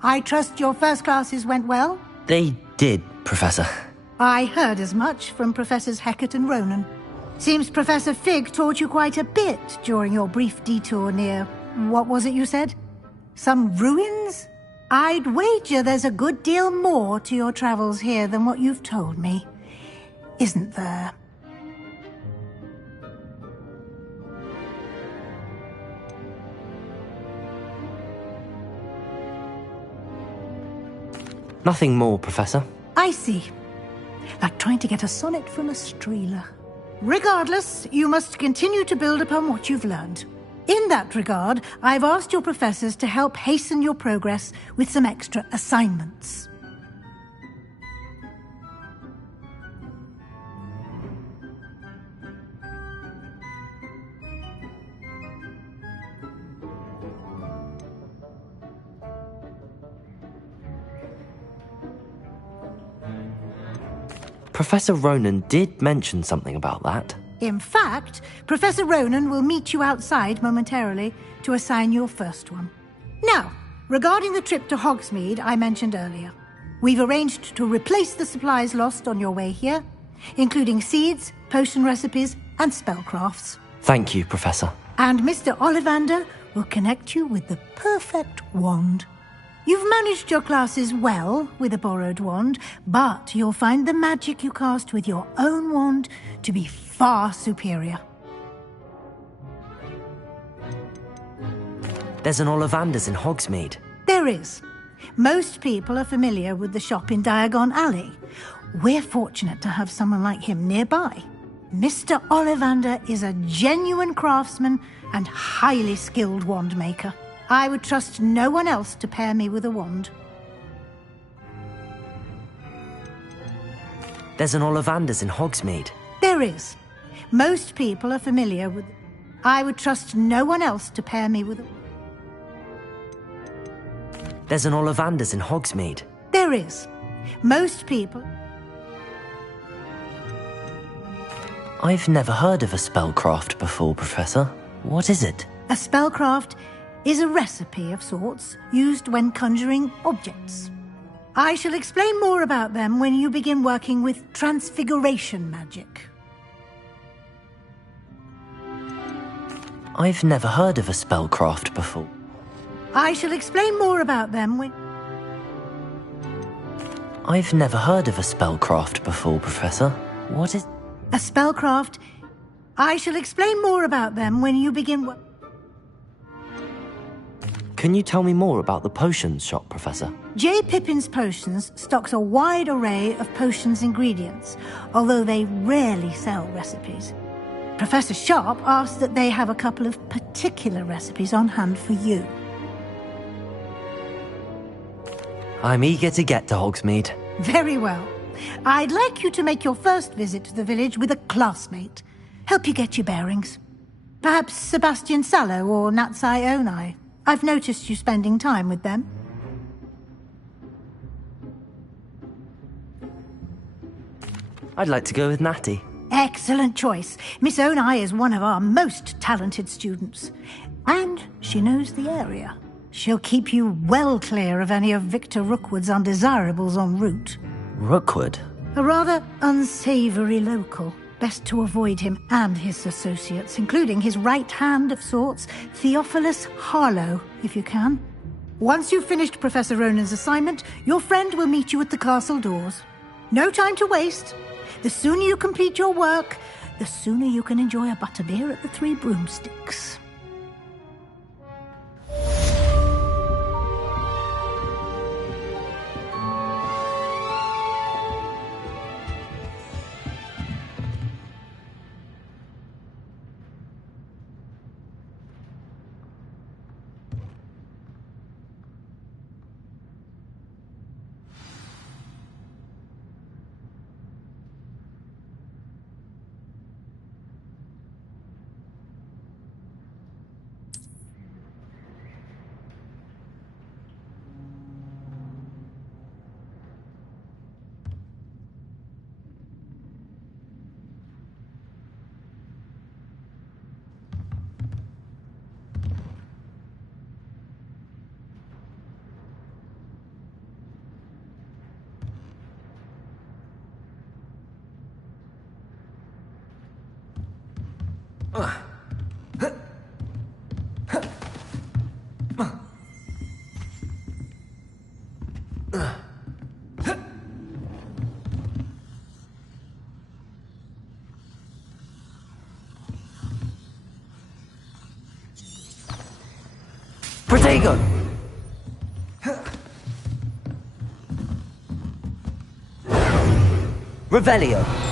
I trust your first classes went well? They did, Professor. I heard as much from Professors Hecat and Ronan. Seems Professor Fig taught you quite a bit during your brief detour near... what was it you said? Some ruins? I'd wager there's a good deal more to your travels here than what you've told me. Isn't there? Nothing more, Professor. I see. Like trying to get a sonnet from a streeler. Regardless, you must continue to build upon what you've learned. In that regard, I've asked your professors to help hasten your progress with some extra assignments. Professor Ronan did mention something about that. In fact, Professor Ronan will meet you outside momentarily to assign your first one. Now, regarding the trip to Hogsmeade I mentioned earlier, we've arranged to replace the supplies lost on your way here, including seeds, potion recipes, and spellcrafts. Thank you, Professor. And Mr. Ollivander will connect you with the perfect wand. You've managed your classes well with a borrowed wand, but you'll find the magic you cast with your own wand to be far superior. There's an Ollivander's in Hogsmeade. There is. Most people are familiar with the shop in Diagon Alley. We're fortunate to have someone like him nearby. Mr. Ollivander is a genuine craftsman and highly skilled wand maker. I would trust no one else to pair me with a wand. There's an Ollivander's in Hogsmeade. There is. Most people are familiar with... I would trust no one else to pair me with a... There's an Ollivander's in Hogsmeade. There is. Most people... I've never heard of a spellcraft before, Professor. What is it? A spellcraft is a recipe of sorts used when conjuring objects. I shall explain more about them when you begin working with transfiguration magic. I've never heard of a spellcraft before. I shall explain more about them when... I've never heard of a spellcraft before, Professor. What is... A spellcraft... I shall explain more about them when you begin... Can you tell me more about the potions shop, Professor? J. Pippin's Potions stocks a wide array of potions ingredients, although they rarely sell recipes. Professor Sharp asked that they have a couple of particular recipes on hand for you. I'm eager to get to Hogsmeade. Very well. I'd like you to make your first visit to the village with a classmate. Help you get your bearings. Perhaps Sebastian Sallow or Natsai Onai. I've noticed you spending time with them. I'd like to go with Natty. Excellent choice. Miss Onai is one of our most talented students. And she knows the area. She'll keep you well clear of any of Victor Rookwood's undesirables en route. Rookwood? A rather unsavoury local. Best to avoid him and his associates, including his right hand of sorts, Theophilus Harlow, if you can. Once you've finished Professor Ronan's assignment, your friend will meet you at the castle doors. No time to waste. The sooner you complete your work, the sooner you can enjoy a butterbeer at the Three Broomsticks. Protego! Revelio!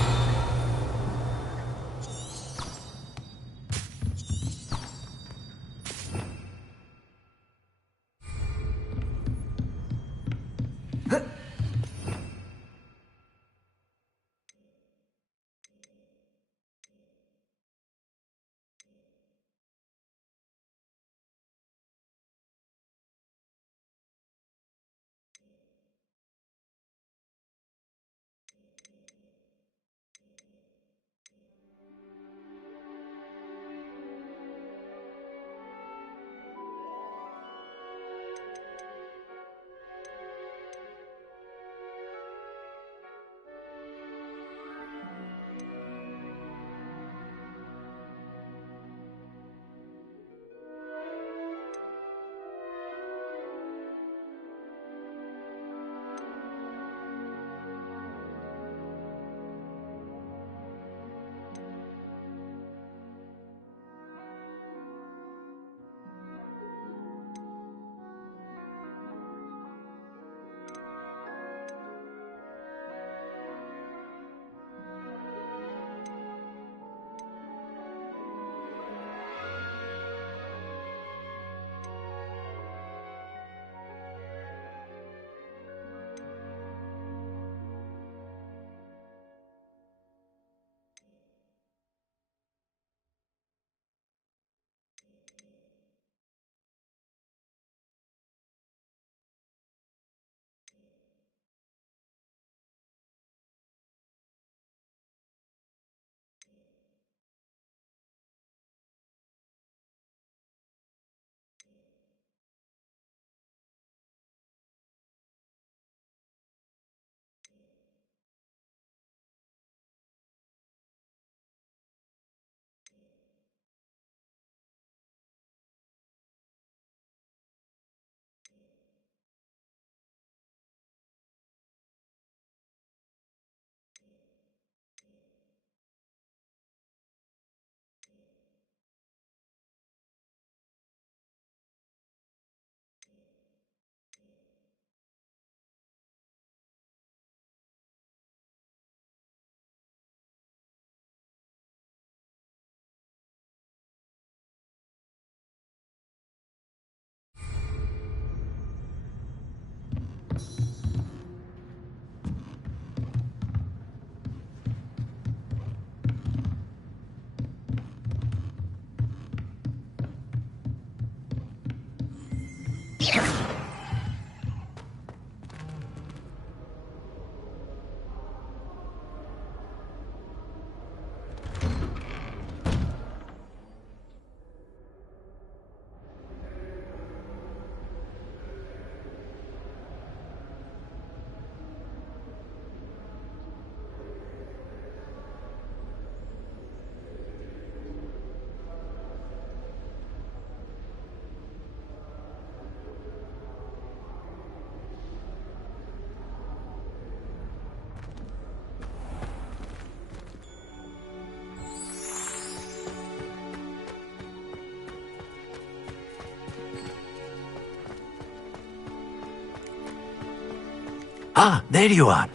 Ah, there you are.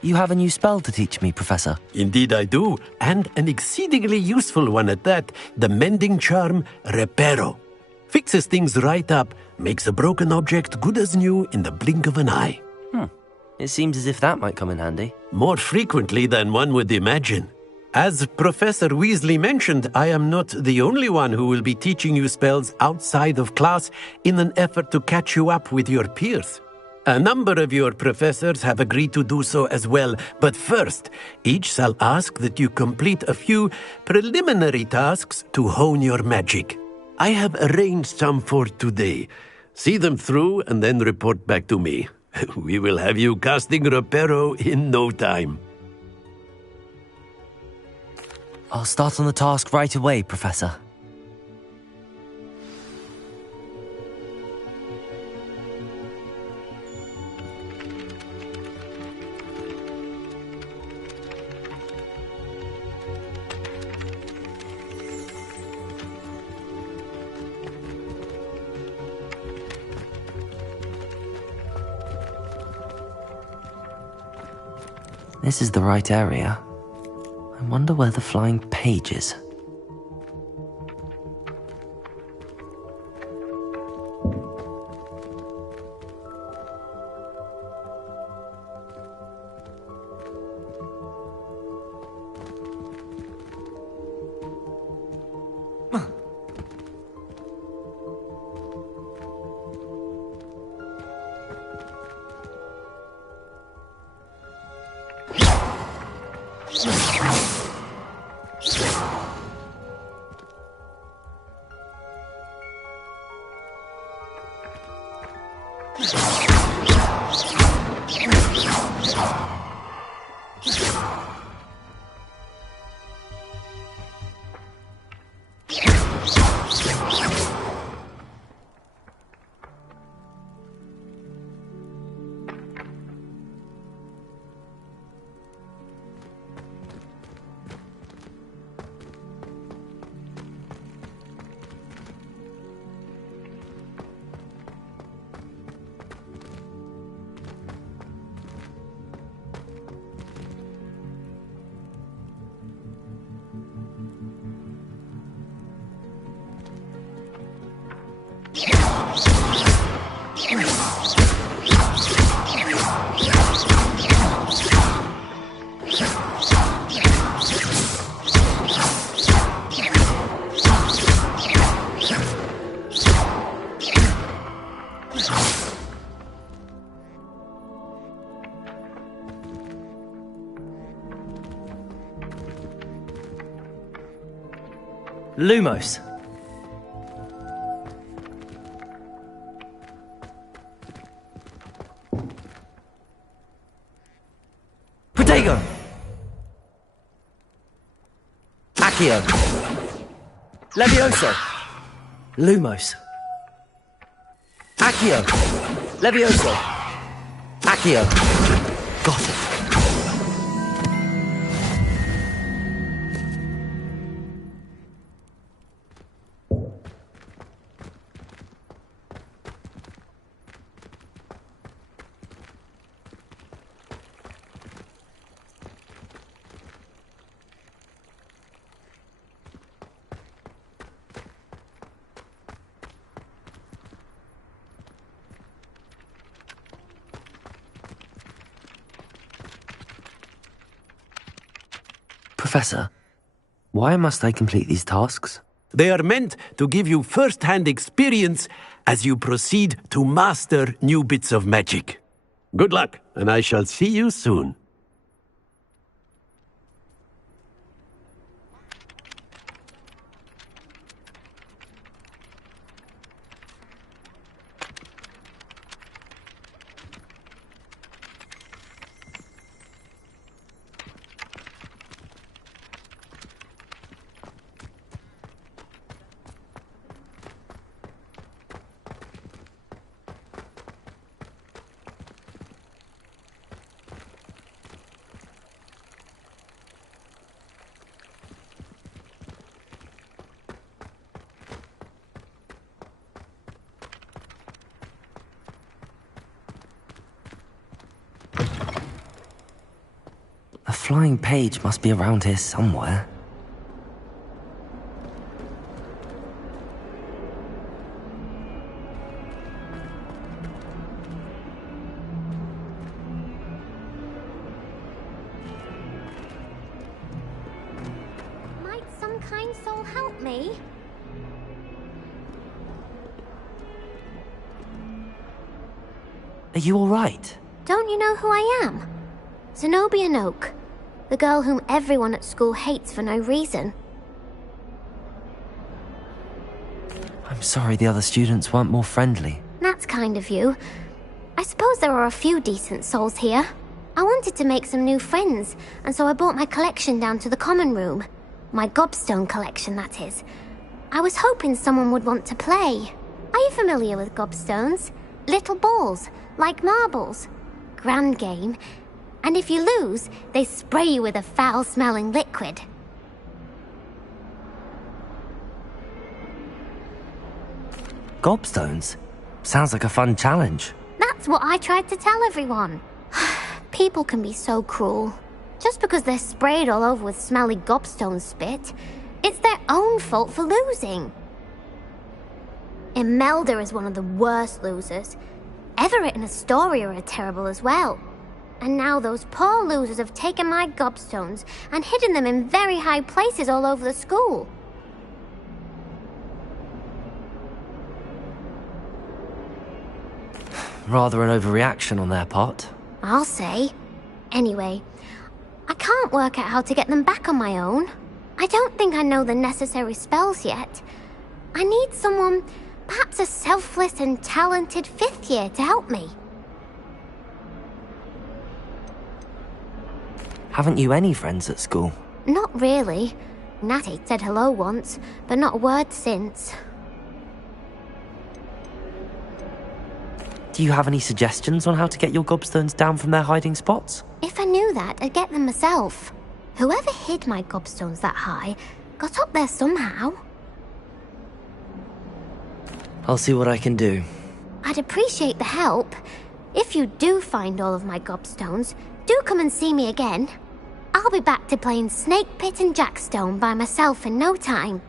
You have a new spell to teach me, Professor. Indeed I do, and an exceedingly useful one at that. The mending charm, Reparo. Fixes things right up, makes a broken object good as new in the blink of an eye. It seems as if that might come in handy. More frequently than one would imagine. As Professor Weasley mentioned, I am not the only one who will be teaching you spells outside of class in an effort to catch you up with your peers. A number of your professors have agreed to do so as well, but first, each shall ask that you complete a few preliminary tasks to hone your magic. I have arranged some for today. See them through and then report back to me. We will have you casting Reparo in no time. I'll start on the task right away, Professor. This is the right area. I wonder where the flying page is. Lumos. Protego. Accio. Levioso. Lumos. Accio. Levioso. Accio. Got it. Professor, why must I complete these tasks? They are meant to give you first-hand experience as you proceed to master new bits of magic. Good luck, and I shall see you soon. flying page must be around here somewhere. Might some kind soul help me? Are you alright? Don't you know who I am? Zenobia Noak, the girl whom everyone at school hates for no reason. I'm sorry the other students weren't more friendly. That's kind of you. I suppose there are a few decent souls here. I wanted to make some new friends, and so I brought my collection down to the common room. My gobstone collection, that is. I was hoping someone would want to play. Are you familiar with gobstones? Little balls, like marbles. Grand game. And if you lose, they spray you with a foul-smelling liquid. Gobstones? Sounds like a fun challenge. That's what I tried to tell everyone. People can be so cruel. Just because they're sprayed all over with smelly gobstone spit, it's their own fault for losing. Imelda is one of the worst losers. Everett and Astoria are terrible as well. And now those poor losers have taken my gobstones and hidden them in very high places all over the school. Rather an overreaction on their part. I'll say. Anyway, I can't work out how to get them back on my own. I don't think I know the necessary spells yet. I need someone, perhaps a selfless and talented 5th year to help me. Haven't you any friends at school? Not really. Natty said hello once, but not a word since. Do you have any suggestions on how to get your gobstones down from their hiding spots? If I knew that, I'd get them myself. Whoever hid my gobstones that high got up there somehow. I'll see what I can do. I'd appreciate the help. If you do find all of my gobstones, do come and see me again. I'll be back to playing Snake Pit and Jackstone by myself in no time.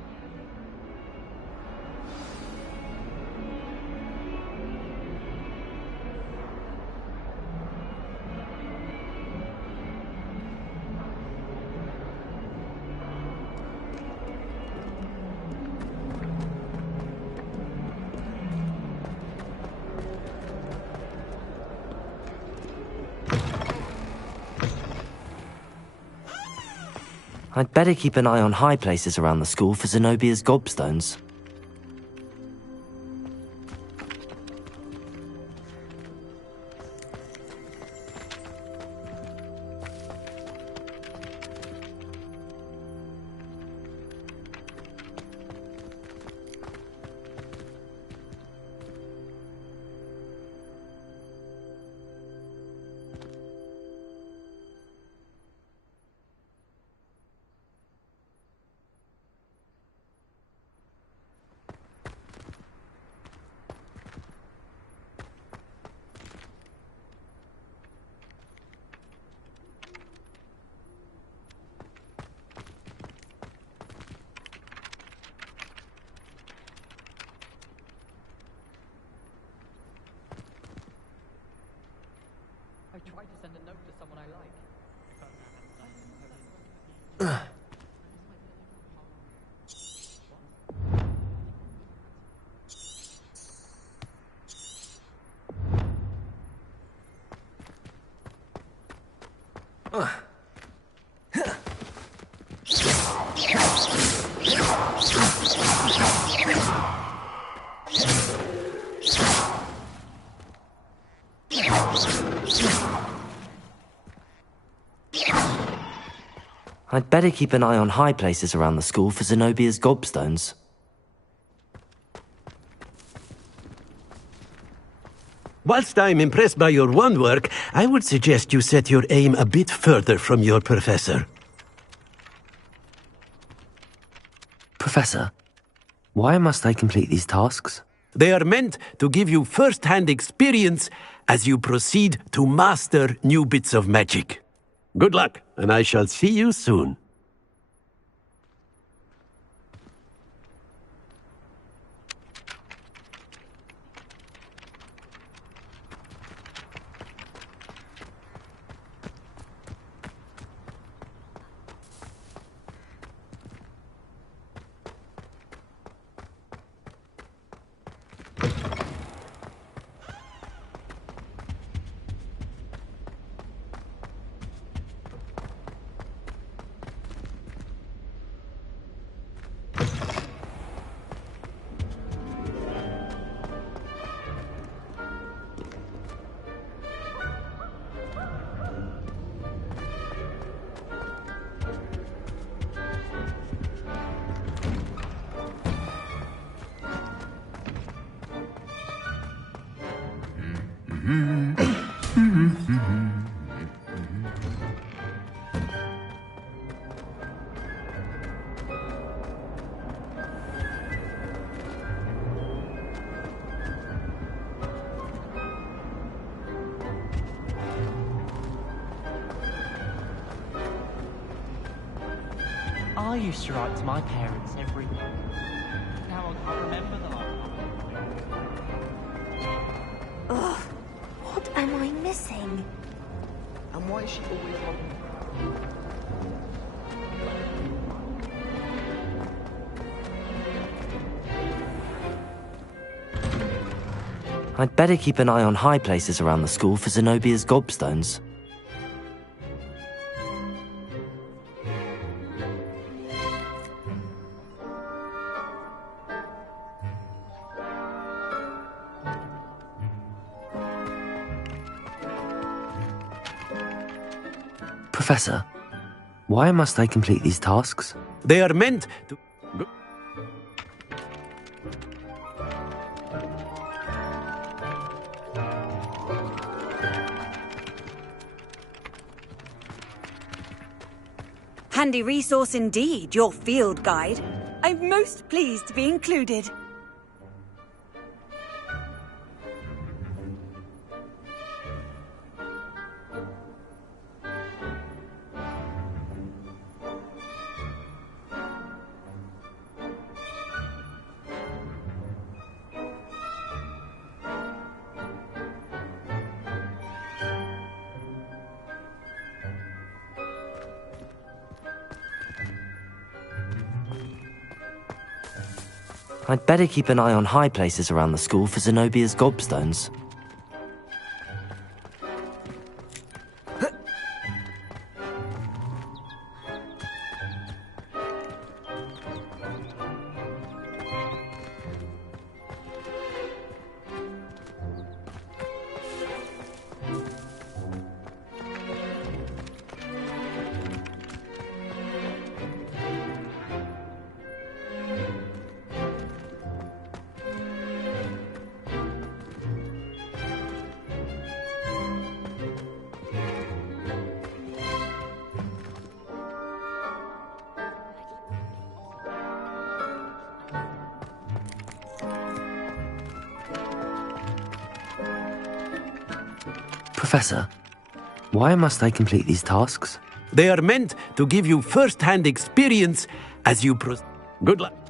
I'd better keep an eye on high places around the school for Zenobia's gobstones. I tried to send a note to someone I like. I'd better keep an eye on high places around the school for Zenobia's gobstones. Whilst I'm impressed by your wand work, I would suggest you set your aim a bit further from your professor. Professor, why must I complete these tasks? They are meant to give you first-hand experience as you proceed to master new bits of magic. Good luck, and I shall see you soon. I used to write to my parents every week. Now I can't remember the last time. Ugh, what am I missing? And why is she always logging? I'd better keep an eye on high places around the school for Zenobia's gobstones. Professor, why must I complete these tasks? They are meant to... Handy resource indeed, your field guide. I'm most pleased to be included. I'd better keep an eye on high places around the school for Zenobia's gobstones. Professor, why must I complete these tasks? They are meant to give you first-hand experience as you proceed. Good luck.